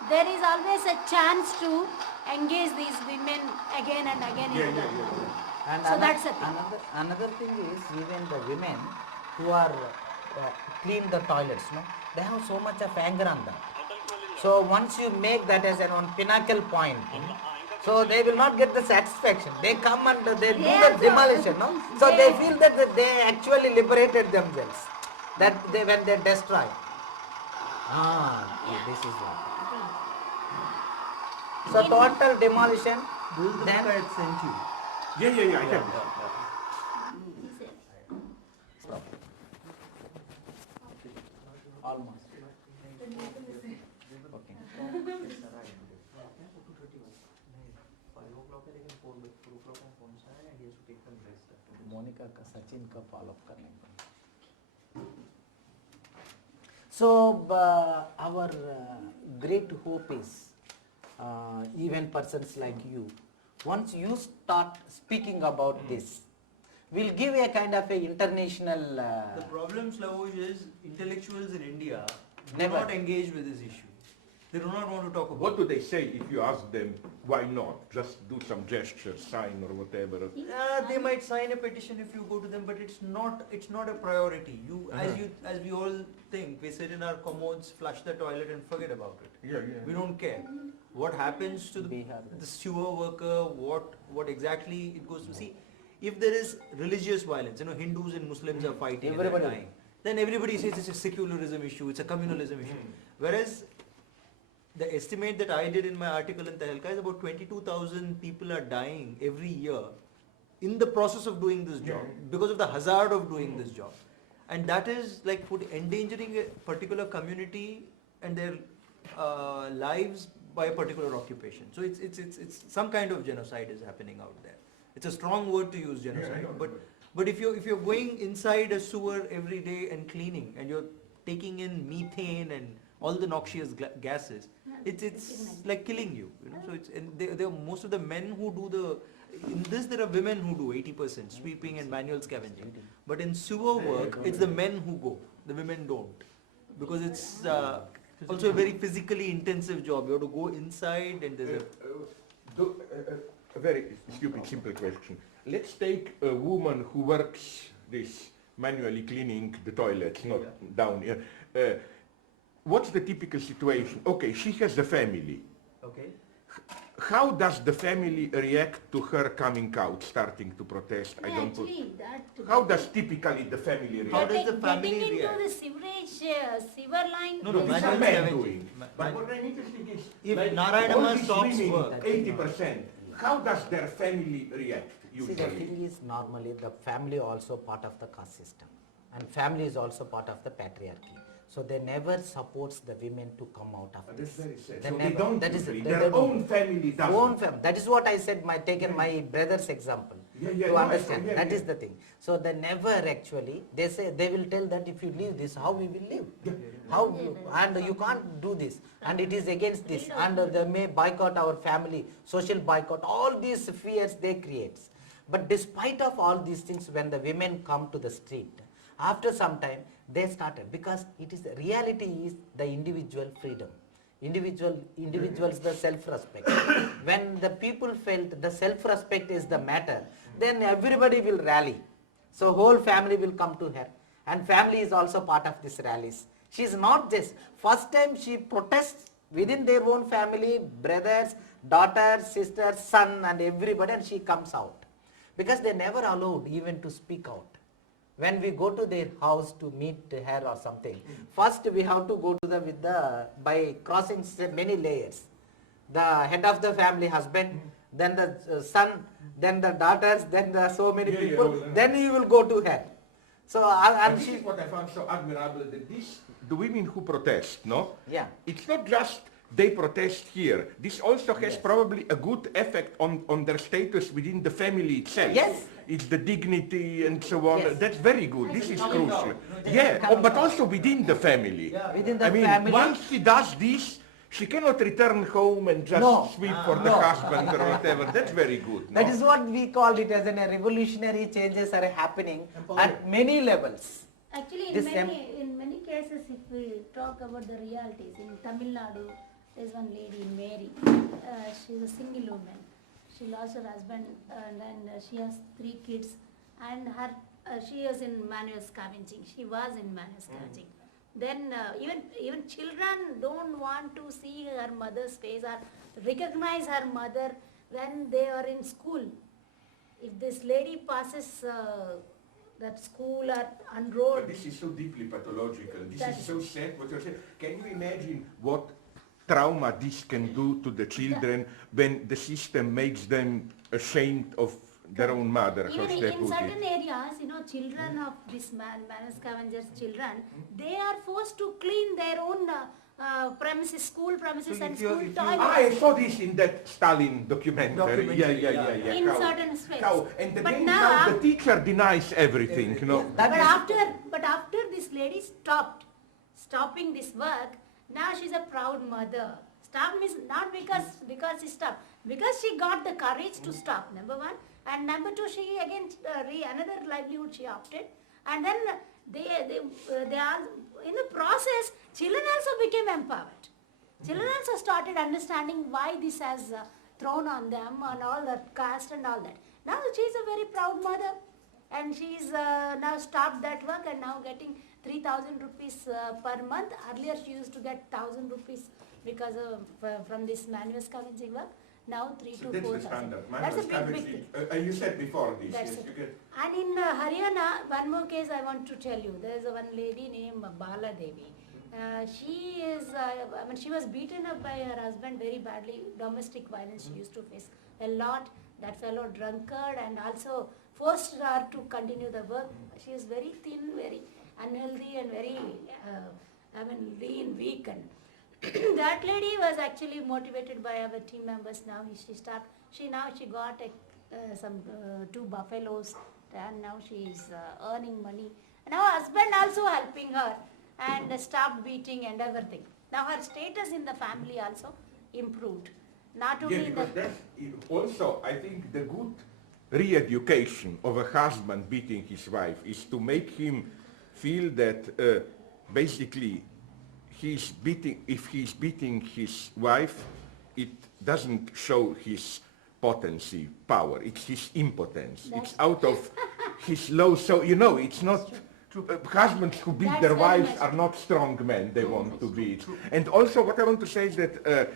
there is always a chance to engage these women again and again into that. And So that's the thing. Another thing is even the women who are clean the toilets, no, they have so much of anger on them. So once you make that as one pinnacle point, so they will not get the satisfaction. They come and they do the demolition, no. So they feel that they actually liberated themselves. That when they destroy. This is what. So total demolition. This is the Then book I had sent you. Yeah, I have. almost. Monika का सचिन का follow up करने को. So our great hope is even persons like you, once you start speaking about this, will give a kind of a international. The problem, Slavoj, is intellectuals in India do Never. not engage with this issue. They do not want to talk about What do they say if you ask them why not? Just do some gesture, sign or whatever. They might sign a petition if you go to them, but it's not a priority. As we all think, we sit in our commodes, flush the toilet and forget about it. Yeah. We don't care. What happens to the sewer worker, what exactly it goes to. See, if there is religious violence, Hindus and Muslims are fighting and they're dying, then everybody says it's a secularism issue, it's a communalism issue. Whereas the estimate that I did in my article in Tehelka is about 22,000 people are dying every year in the process of doing this job because of the hazard of doing this job. And that is like endangering a particular community and their lives by a particular occupation. So it's some kind of genocide is happening out there. It's a strong word to use, genocide, but if you're going inside a sewer every day and cleaning and you're taking in methane and all the noxious gases, it's like killing you, So there are most of the men who do in this there are women who do 80% sweeping and manual scavenging, but in sewer work it's the men who go, the women don't, because it's also a very physically intensive job. You have to go inside and there's a very stupid, simple question. Let's take a woman who works this manually cleaning the toilets, not down here. What's the typical situation? Okay, she has a family. Okay. How does the family react to her coming out, starting to protest? How does typically the family react? How does the family getting into react? the sewerage sewer line. No, These are manual men scavenging. doing. But what I'm interested is, If like, Narayana all these stops women, work, 80%, how does their family react See, usually? the thing is, normally the family also part of the caste system, and family is also part of the patriarchy. So they never supports the women to come out of That's this. very sad. They So they never- don't that is usually. they Their don't. own family doesn't. Own family. That is what I said. Taken my brother's example Yeah, to no, understand. yeah, That yeah. is the thing. So they never actually. They say they will tell that if you leave this, how we will live? How and you can't do this, and it is against this, and they may boycott our family, social boycott. All these fears they create. But despite of all these things, when the women come to the street, after some time they started, because it is reality is the individual freedom, individuals the self-respect. When the people felt the self-respect is the matter, then everybody will rally. So whole family will come to her, and family is also part of this rallies. She is not just first time she protests within their own family, brothers, daughters, sisters, son, and everybody, and she comes out, because they never allowed even to speak out. When we go to their house to meet her or something, first we have to go to by crossing many layers. The head of the family, husband, then the son, then the daughters, then the so many people, then you will go to her. So And this is what I found so admirable, that the women who protest, Yeah. it's not just they protest here. This also has probably a good effect on their status within the family itself. Yes. It's the dignity and so on. Yes. That's very good. This is crucial. But also within the family. Within the I mean, family. once she does this, she cannot return home and just sweep for the husband or whatever. That's very good. That is what we called it as a revolutionary changes are happening at many levels. Actually, This in many cases, if we talk about the realities, in Tamil Nadu, there's one lady, Mary. She's a single woman. She lost her husband and then she has 3 kids. And she is in manual scavenging. She was in manual scavenging. Then even children don't want to see her mother's face or recognize her mother when they are in school. If this lady passes that school or on road. But this is so deeply pathological. This is so sad what you're saying. Can you imagine what trauma this can do to the children when the system makes them ashamed of their own mother? Even in certain areas, children of this manual scavengers children, they are forced to clean their own premises, school premises and school toilets. I saw this in that Stalin documentary. Yeah. In certain space. And But then now the teacher denies everything, But after this lady stopping this work, now she's a proud mother. Stop means not because she stopped, because she got the courage to stop, number one. And number two, she again, another livelihood she opted. And then they are, in the process, children also became empowered. Children also started understanding why this has thrown on them and all that caste and all that. Now she is a very proud mother. And she is now stopped that work and now getting 3,000 rupees per month. Earlier she used to get 1,000 rupees because of from this manual scavenging work. Now 3,000 to 4,000. That's a big thing. You said before this. That's it. And in Haryana, one more case I want to tell you. There is one lady named Bala Devi. She is, she was beaten up by her husband very badly. Domestic violence she used to face a lot. That fellow drunkard and also forced her to continue the work. She is very thin, very unhealthy and very, lean, weak. And that lady was actually motivated by our team members. Now she got some 2 buffaloes and now she is earning money. Now her husband also helping her and stopped beating and everything. Now her status in the family also improved. Not only because that's also, I think, the good re-education of a husband beating his wife is to make him feel that basically if he's beating his wife, it doesn't show his potency, power. It's his impotence. It's out of his low. So it's not. Husbands who beat their wives are not strong men. They want to be. And also, what I want to say is that.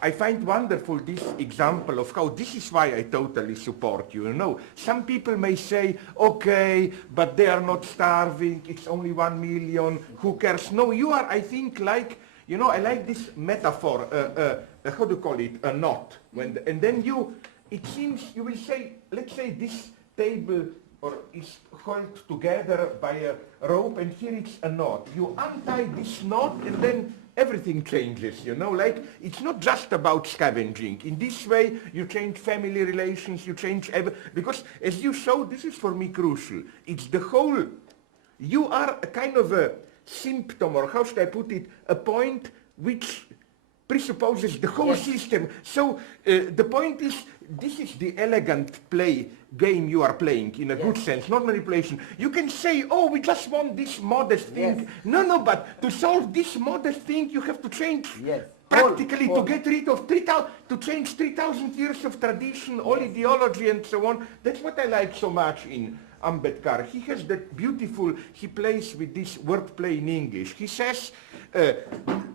I find wonderful this example of how this is why I totally support you. Some people may say, okay, but they are not starving, it's only 1 million, who cares? No, you are, I think, like, I like this metaphor, how do you call it, a knot. And then it seems you will say, let's say this table is held together by a rope and here it's a knot. You untie this knot and then everything changes, like it's not just about scavenging. In this way, you change family relations, you change because as you showed, this is for me crucial. It's the whole, you are a kind of a symptom, or how should I put it, a point which presupposes the whole system. So the point is, this is the elegant game you are playing in a good sense, not manipulation. You can say, oh, we just want this modest thing. Yes. No, but to solve this modest thing, you have to change practically to get rid of 3,000, to change 3,000 years of tradition, all ideology and so on. That's what I like so much in Ambedkar. He has that beautiful, he plays with this wordplay in English. He says,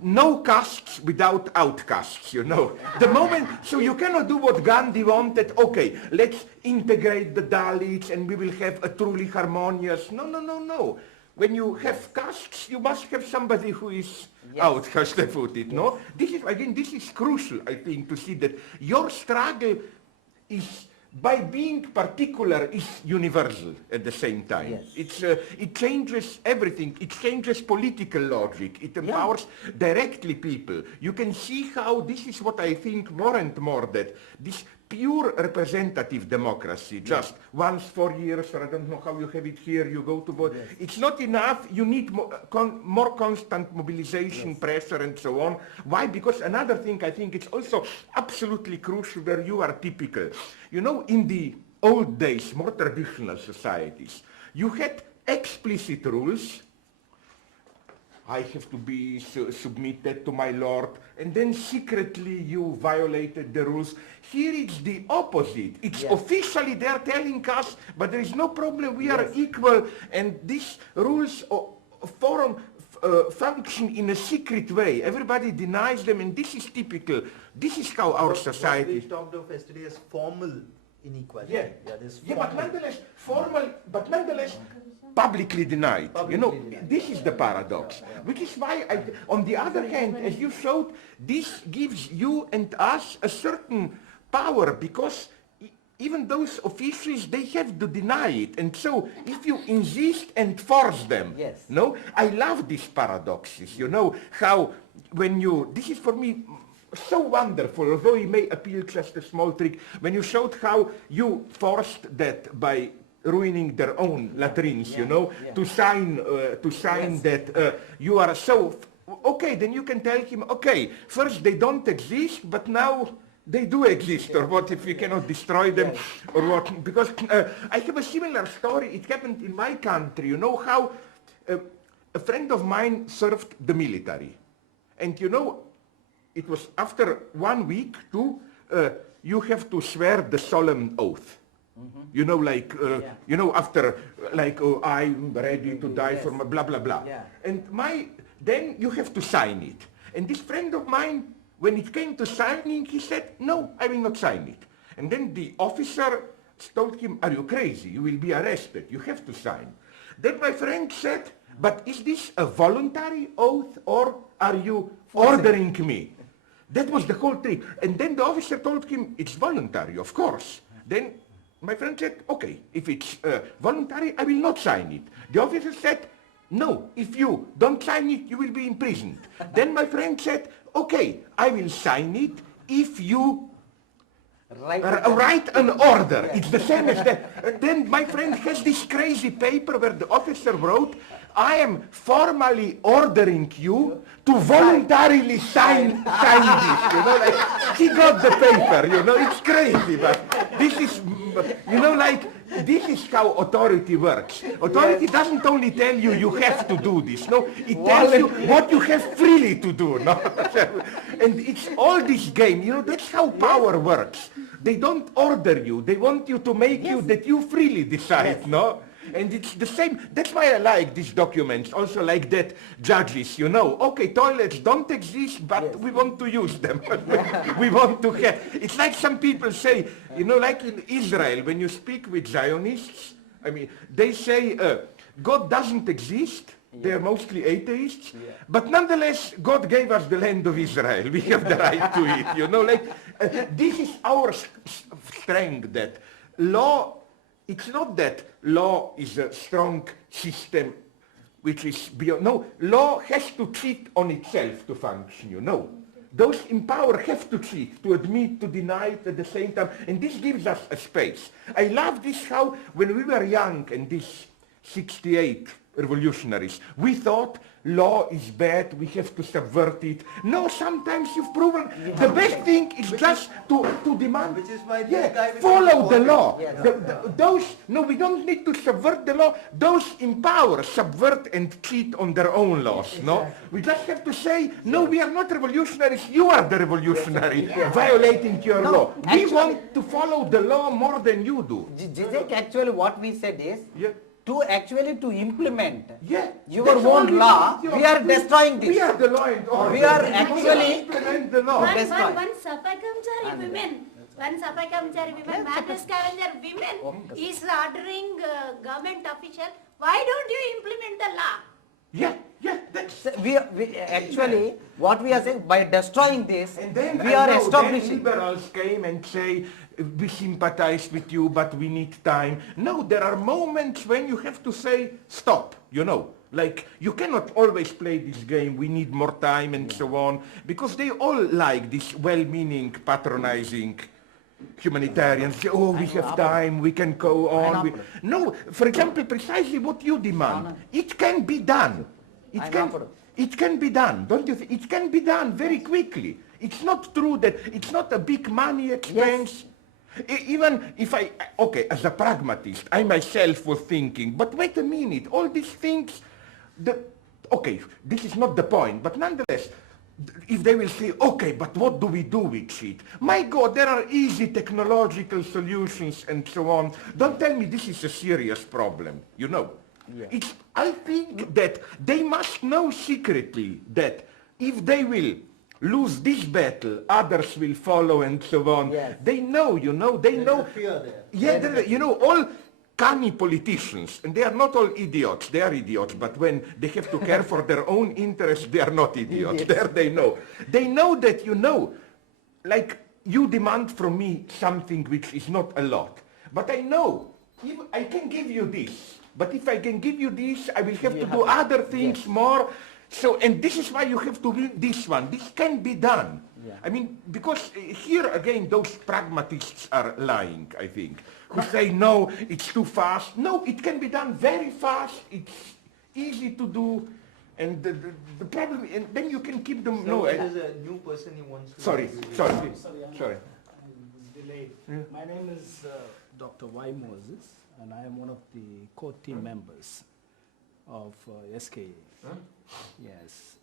no castes without outcasts, The moment, so you cannot do what Gandhi wanted, okay, let's integrate the Dalits and we will have a truly harmonious, no. When you have castes, you must have somebody who is out, how should I put it, no? This is crucial, I think, to see that your struggle is, by being particular, is universal at the same time. Yes. It changes everything. It changes political logic. It empowers directly people. You can see how this is what I think more and more, that this pure representative democracy, just once 4 years, or I don't know how you have it here, you go to vote. Yes. It's not enough. You need more constant mobilization, pressure, and so on. Why? Because another thing, I think it's also absolutely crucial where you are typical. In the old days, more traditional societies, you had explicit rules I have to be submitted to my lord, and then secretly you violated the rules. Here it's the opposite. It's officially they're telling us, but there is no problem, we are equal, and these rules function in a secret way. Everybody denies them, and this is typical. This is how our society... What we talked of yesterday as formal inequality. But nonetheless, publicly denied. This is the paradox. Which is why, on the other hand, as you showed, this gives you and us a certain power, because even those officials, they have to deny it. And so, if you insist and force them, I love these paradoxes, how when this is for me so wonderful, although it may appeal just a small trick, when you showed how you forced that by ruining their own latrines, to sign that you are so, okay, then you can tell him, okay, first they don't exist, but now they do exist, or what if we cannot destroy them, or what, because I have a similar story. It happened in my country, how a friend of mine served the military, and it was after 1 week you have to swear the solemn oath. After, I'm ready to die for my blah, blah, blah. And then you have to sign it. And this friend of mine, when it came to signing, he said, no, I will not sign it. And then the officer told him, are you crazy? You will be arrested. You have to sign. Then my friend said, but is this a voluntary oath, or are you ordering me? That was the whole trick. And then the officer told him, it's voluntary, of course. Then my friend said, okay, if it's voluntary, I will not sign it. The officer said, no, if you don't sign it, you will be imprisoned. Then my friend said, okay, I will sign it if you write an order. It's the same as that. And then my friend has this crazy paper where the officer wrote, I am formally ordering you to voluntarily sign this. He got the paper, it's crazy, but this is, this is how authority works. Authority doesn't only tell you you have to do this, it tells you what you have freely to do, And it's all this game, that's how power works. They don't order you, they want you to make you that you freely decide, And it's the same, that's why I like these documents, also like that judges, okay, toilets don't exist, but we want to use them. We want to have, it's like some people say, like in Israel, when you speak with Zionists, they say God doesn't exist, they're mostly atheists, but nonetheless, God gave us the land of Israel, we have the right to it, this is our strength, that law, it's not that law is a strong system which is beyond, no, law has to cheat on itself to function, Those in power have to cheat, to admit, to deny it at the same time, and this gives us a space. I love this how, when we were young, and these 68 revolutionaries, we thought law is bad, we have to subvert it. No, sometimes you've proven the best thing is just to demand, which is why this guy follow the law. We don't need to subvert the law. Those in power subvert and cheat on their own laws. We just have to say, no, we are not revolutionaries, you are the revolutionary, violating your law. We want to follow the law more than you do. Zizek, actually what we said is, to implement your that's own law, we are destroying this. We are the law and order. We are actually implement the law. One Sapakamchari women, Magna scavenger women is ordering government official, why don't you implement the law? That's we actually what we are saying, by destroying this, and then we are establishing. Then liberals came and say, we sympathize with you, but we need time. No, there are moments when you have to say, stop, Like, you cannot always play this game, we need more time and so on, because they all like this well-meaning, patronizing humanitarians. Say, oh, we have time, we can go on. No, for example, precisely what you demand. It can be done. It can be done, don't you think? It can be done very quickly. It's not true that it's not a big money expense. Even if as a pragmatist, I myself was thinking, but wait a minute, all these things, okay, this is not the point, but nonetheless, if they will say, okay, but what do we do with it? My God, there are easy technological solutions and so on. Don't tell me this is a serious problem, you know. Yeah. I think that they must know secretly that if they will lose this battle, others will follow and so on. Yes. They know, you know, they know. Fear there. Yeah, you know, all canny politicians, and they are not all idiots, they are idiots, but when they have to care for their own interests, they are not idiots. Yes. There they know. They know that, you know, like you demand from me something which is not a lot. But I know, if I can give you this, but if I can give you this, I will have to do other things. Yes. More. So, and this is why you have to read this one. This can be done. Yeah. I mean, because here again, those pragmatists are lying, I think, who say, no, it's too fast. No, it can be done very fast. It's easy to do. And the problem, and then you can keep them. So there's a new person who wants to. Sorry. Delayed. Yeah. My name is Dr. Y. Moses, and I am one of the core team members of SKA. Huh? Yes.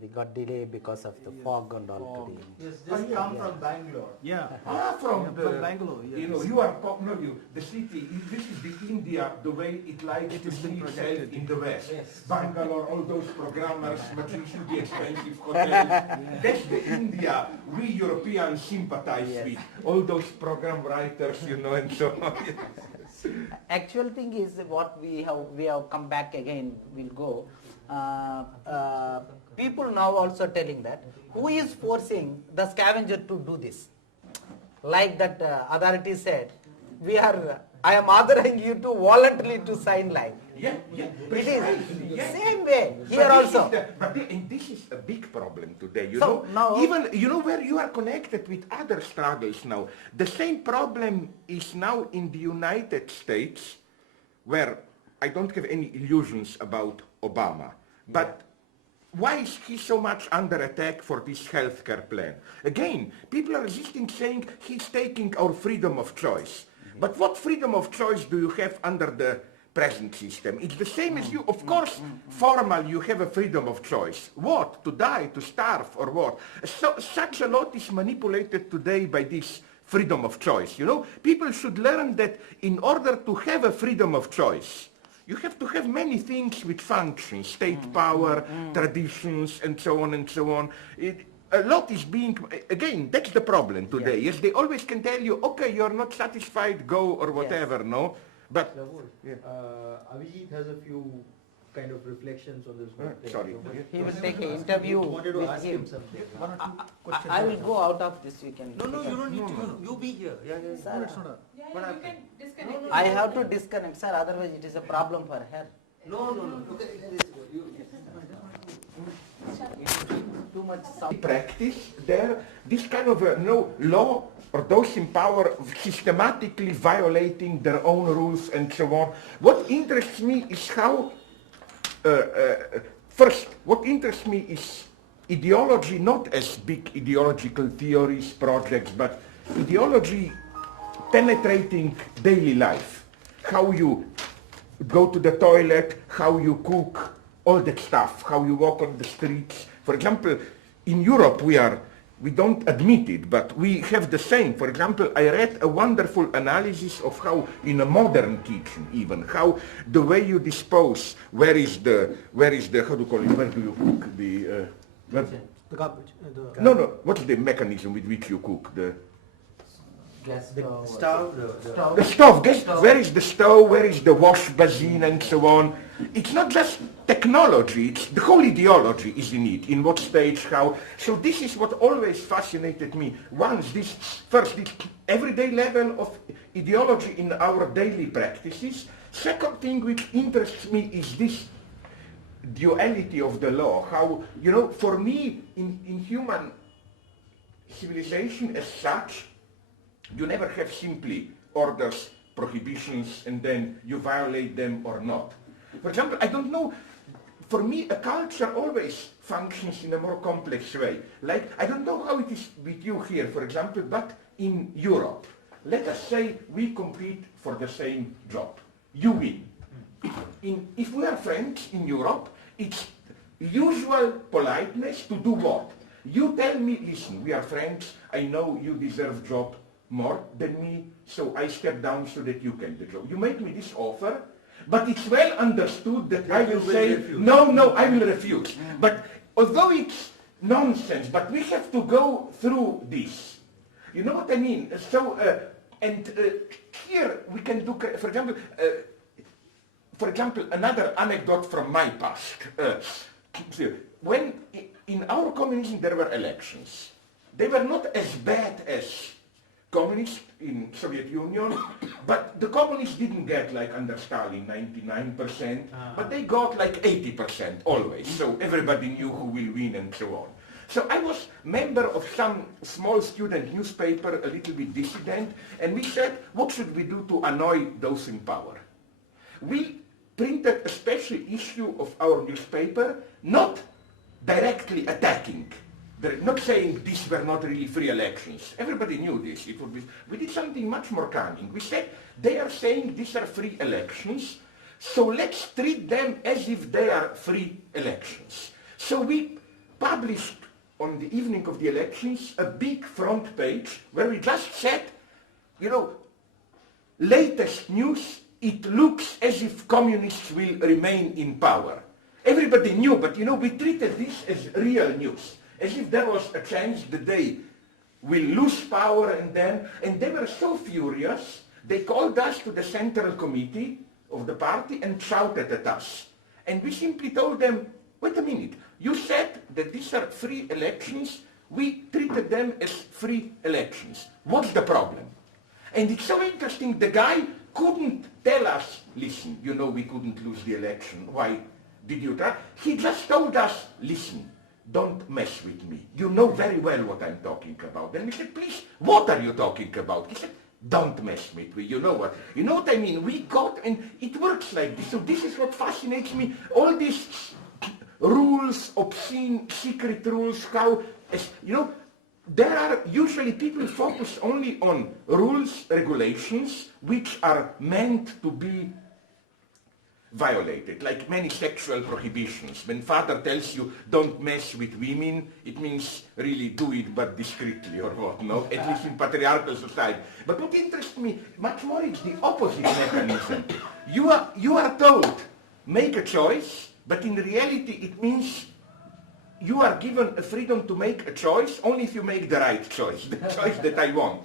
We got delayed because of the fog and all today. Yes, just come from Bangalore. Yeah. From Bangalore, yes. You know, you are, the city, this is the India, the way it likes to see itself in the West. Yes. Bangalore, all those programmers, magicians, the expensive hotels. That's the India we Europeans sympathize with. All those program writers, you know, and so on. Actual thing is what we have come back again, we'll go. People now also telling that who is forcing the scavenger to do this? Like that authority said, I am ordering you to voluntarily to sign like. Yeah. It is same way here also. This is a big problem today. You know, now, even you know where you are connected with other struggles now. The same problem is now in the United States, where I don't have any illusions about Obama, but why is he so much under attack for this healthcare plan? Again, people are resisting, saying he's taking our freedom of choice. But what freedom of choice do you have under the present system? It's the same as you. Of course, formal, you have a freedom of choice. What? To die, to starve, or what? So, such a lot is manipulated today by this freedom of choice. You know, people should learn that in order to have a freedom of choice, you have to have many things which function, state power, traditions, and so on and so on. A lot is being, again, that's the problem today. Yes, they always can tell you, okay, you're not satisfied, go, or whatever, no? But, Avijit has a few kind of reflections on this. Sorry. He will take an interview wanted to with ask him. something. I will go out of this, you can. No, you don't need to. You be here. Sir, What happened? I have to disconnect, sir, otherwise it is a problem for her. No. Okay, Too much sound. practice there, this kind of law or those in power systematically violating their own rules and so on. What interests me is how, first, what interests me is ideology, not as big ideological theories, projects, but ideology penetrating daily life. How you go to the toilet, how you cook, all that stuff, how you walk on the streets. For example, in Europe we don't admit it, but we have the same. For example, I read a wonderful analysis of how in a modern kitchen even, how the way you dispose, where is the, how do you call it, where do you cook? The garbage. No, what's the mechanism with which you cook? The stove. The stove. Where is the stove? Where is the wash basin and so on? It's not just technology, it's the whole ideology is in it, in what stage, how. So this is what always fascinated me. Once this everyday level of ideology in our daily practices. Second thing which interests me is this duality of the law. How, you know, for me, in human civilization as such, you never have simply orders, prohibitions, and then you violate them or not. For example, I don't know, for me a culture always functions in a more complex way. Like, I don't know how it is with you here, for example, but in Europe, let us say we compete for the same job. You win. If we are friends in Europe, it's usual politeness to do what? You tell me, listen, we are friends, I know you deserve job more than me, so I step down so that you can do the job. You make me this offer, but it's well understood that I will say, no, I will refuse. But although it's nonsense, but we have to go through this. You know what I mean? So, here we can do, for example, another anecdote from my past. When in our communism there were elections, they were not as bad as communists in Soviet Union, but the communists didn't get, like under Stalin, 99%, but they got like 80% always, so everybody knew who will win and so on. So I was member of some small student newspaper, a little bit dissident, and we said, what should we do to annoy those in power? We printed a special issue of our newspaper, not directly attacking, not saying these were not really free elections. Everybody knew this. We did something much more cunning. We said, they are saying these are free elections, so let's treat them as if they are free elections. So we published on the evening of the elections a big front page where we just said, latest news, it looks as if communists will remain in power. Everybody knew, but we treated this as real news, as if there was a chance that they will lose power and they were so furious, they called us to the central committee of the party and shouted at us. And we simply told them, wait a minute, you said that these are free elections, we treated them as free elections. What's the problem? And it's so interesting, the guy couldn't tell us, listen, we couldn't lose the election, why did you try? He just told us, listen, don't mess with me. You know very well what I'm talking about. And we said, please, what are you talking about? He said, don't mess with me. You know what I mean? We got, and it works like this. So this is what fascinates me. All these rules, obscene, secret rules, there are usually people focus only on rules, regulations, which are meant to be violated, like many sexual prohibitions. When father tells you don't mess with women, it means really do it but discreetly or what, no? At least in patriarchal society. But what interests me much more is the opposite mechanism. You are told, make a choice, but in reality it means you are given a freedom to make a choice only if you make the right choice, the choice that I want,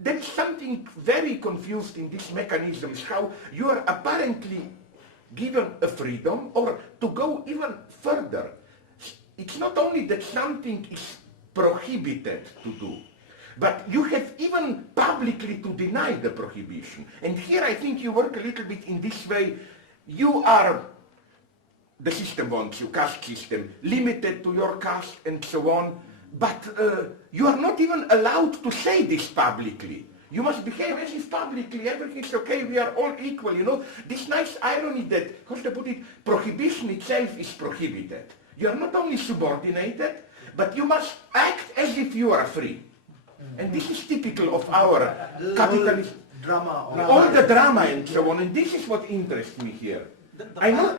There is something very confused in these mechanisms, how you are apparently given a freedom, or to go even further. It's not only that something is prohibited to do, but you have even publicly to deny the prohibition. And here I think you work a little bit in this way. You are, the system wants you, caste system, limited to your caste and so on. But you are not even allowed to say this publicly. You must behave as if publicly everything's okay, we are all equal, This nice irony that, how to put it, prohibition itself is prohibited. You are not only subordinated, but you must act as if you are free. And this is typical of our capitalism. Drama. All the drama and so on, and this is what interests me here. I know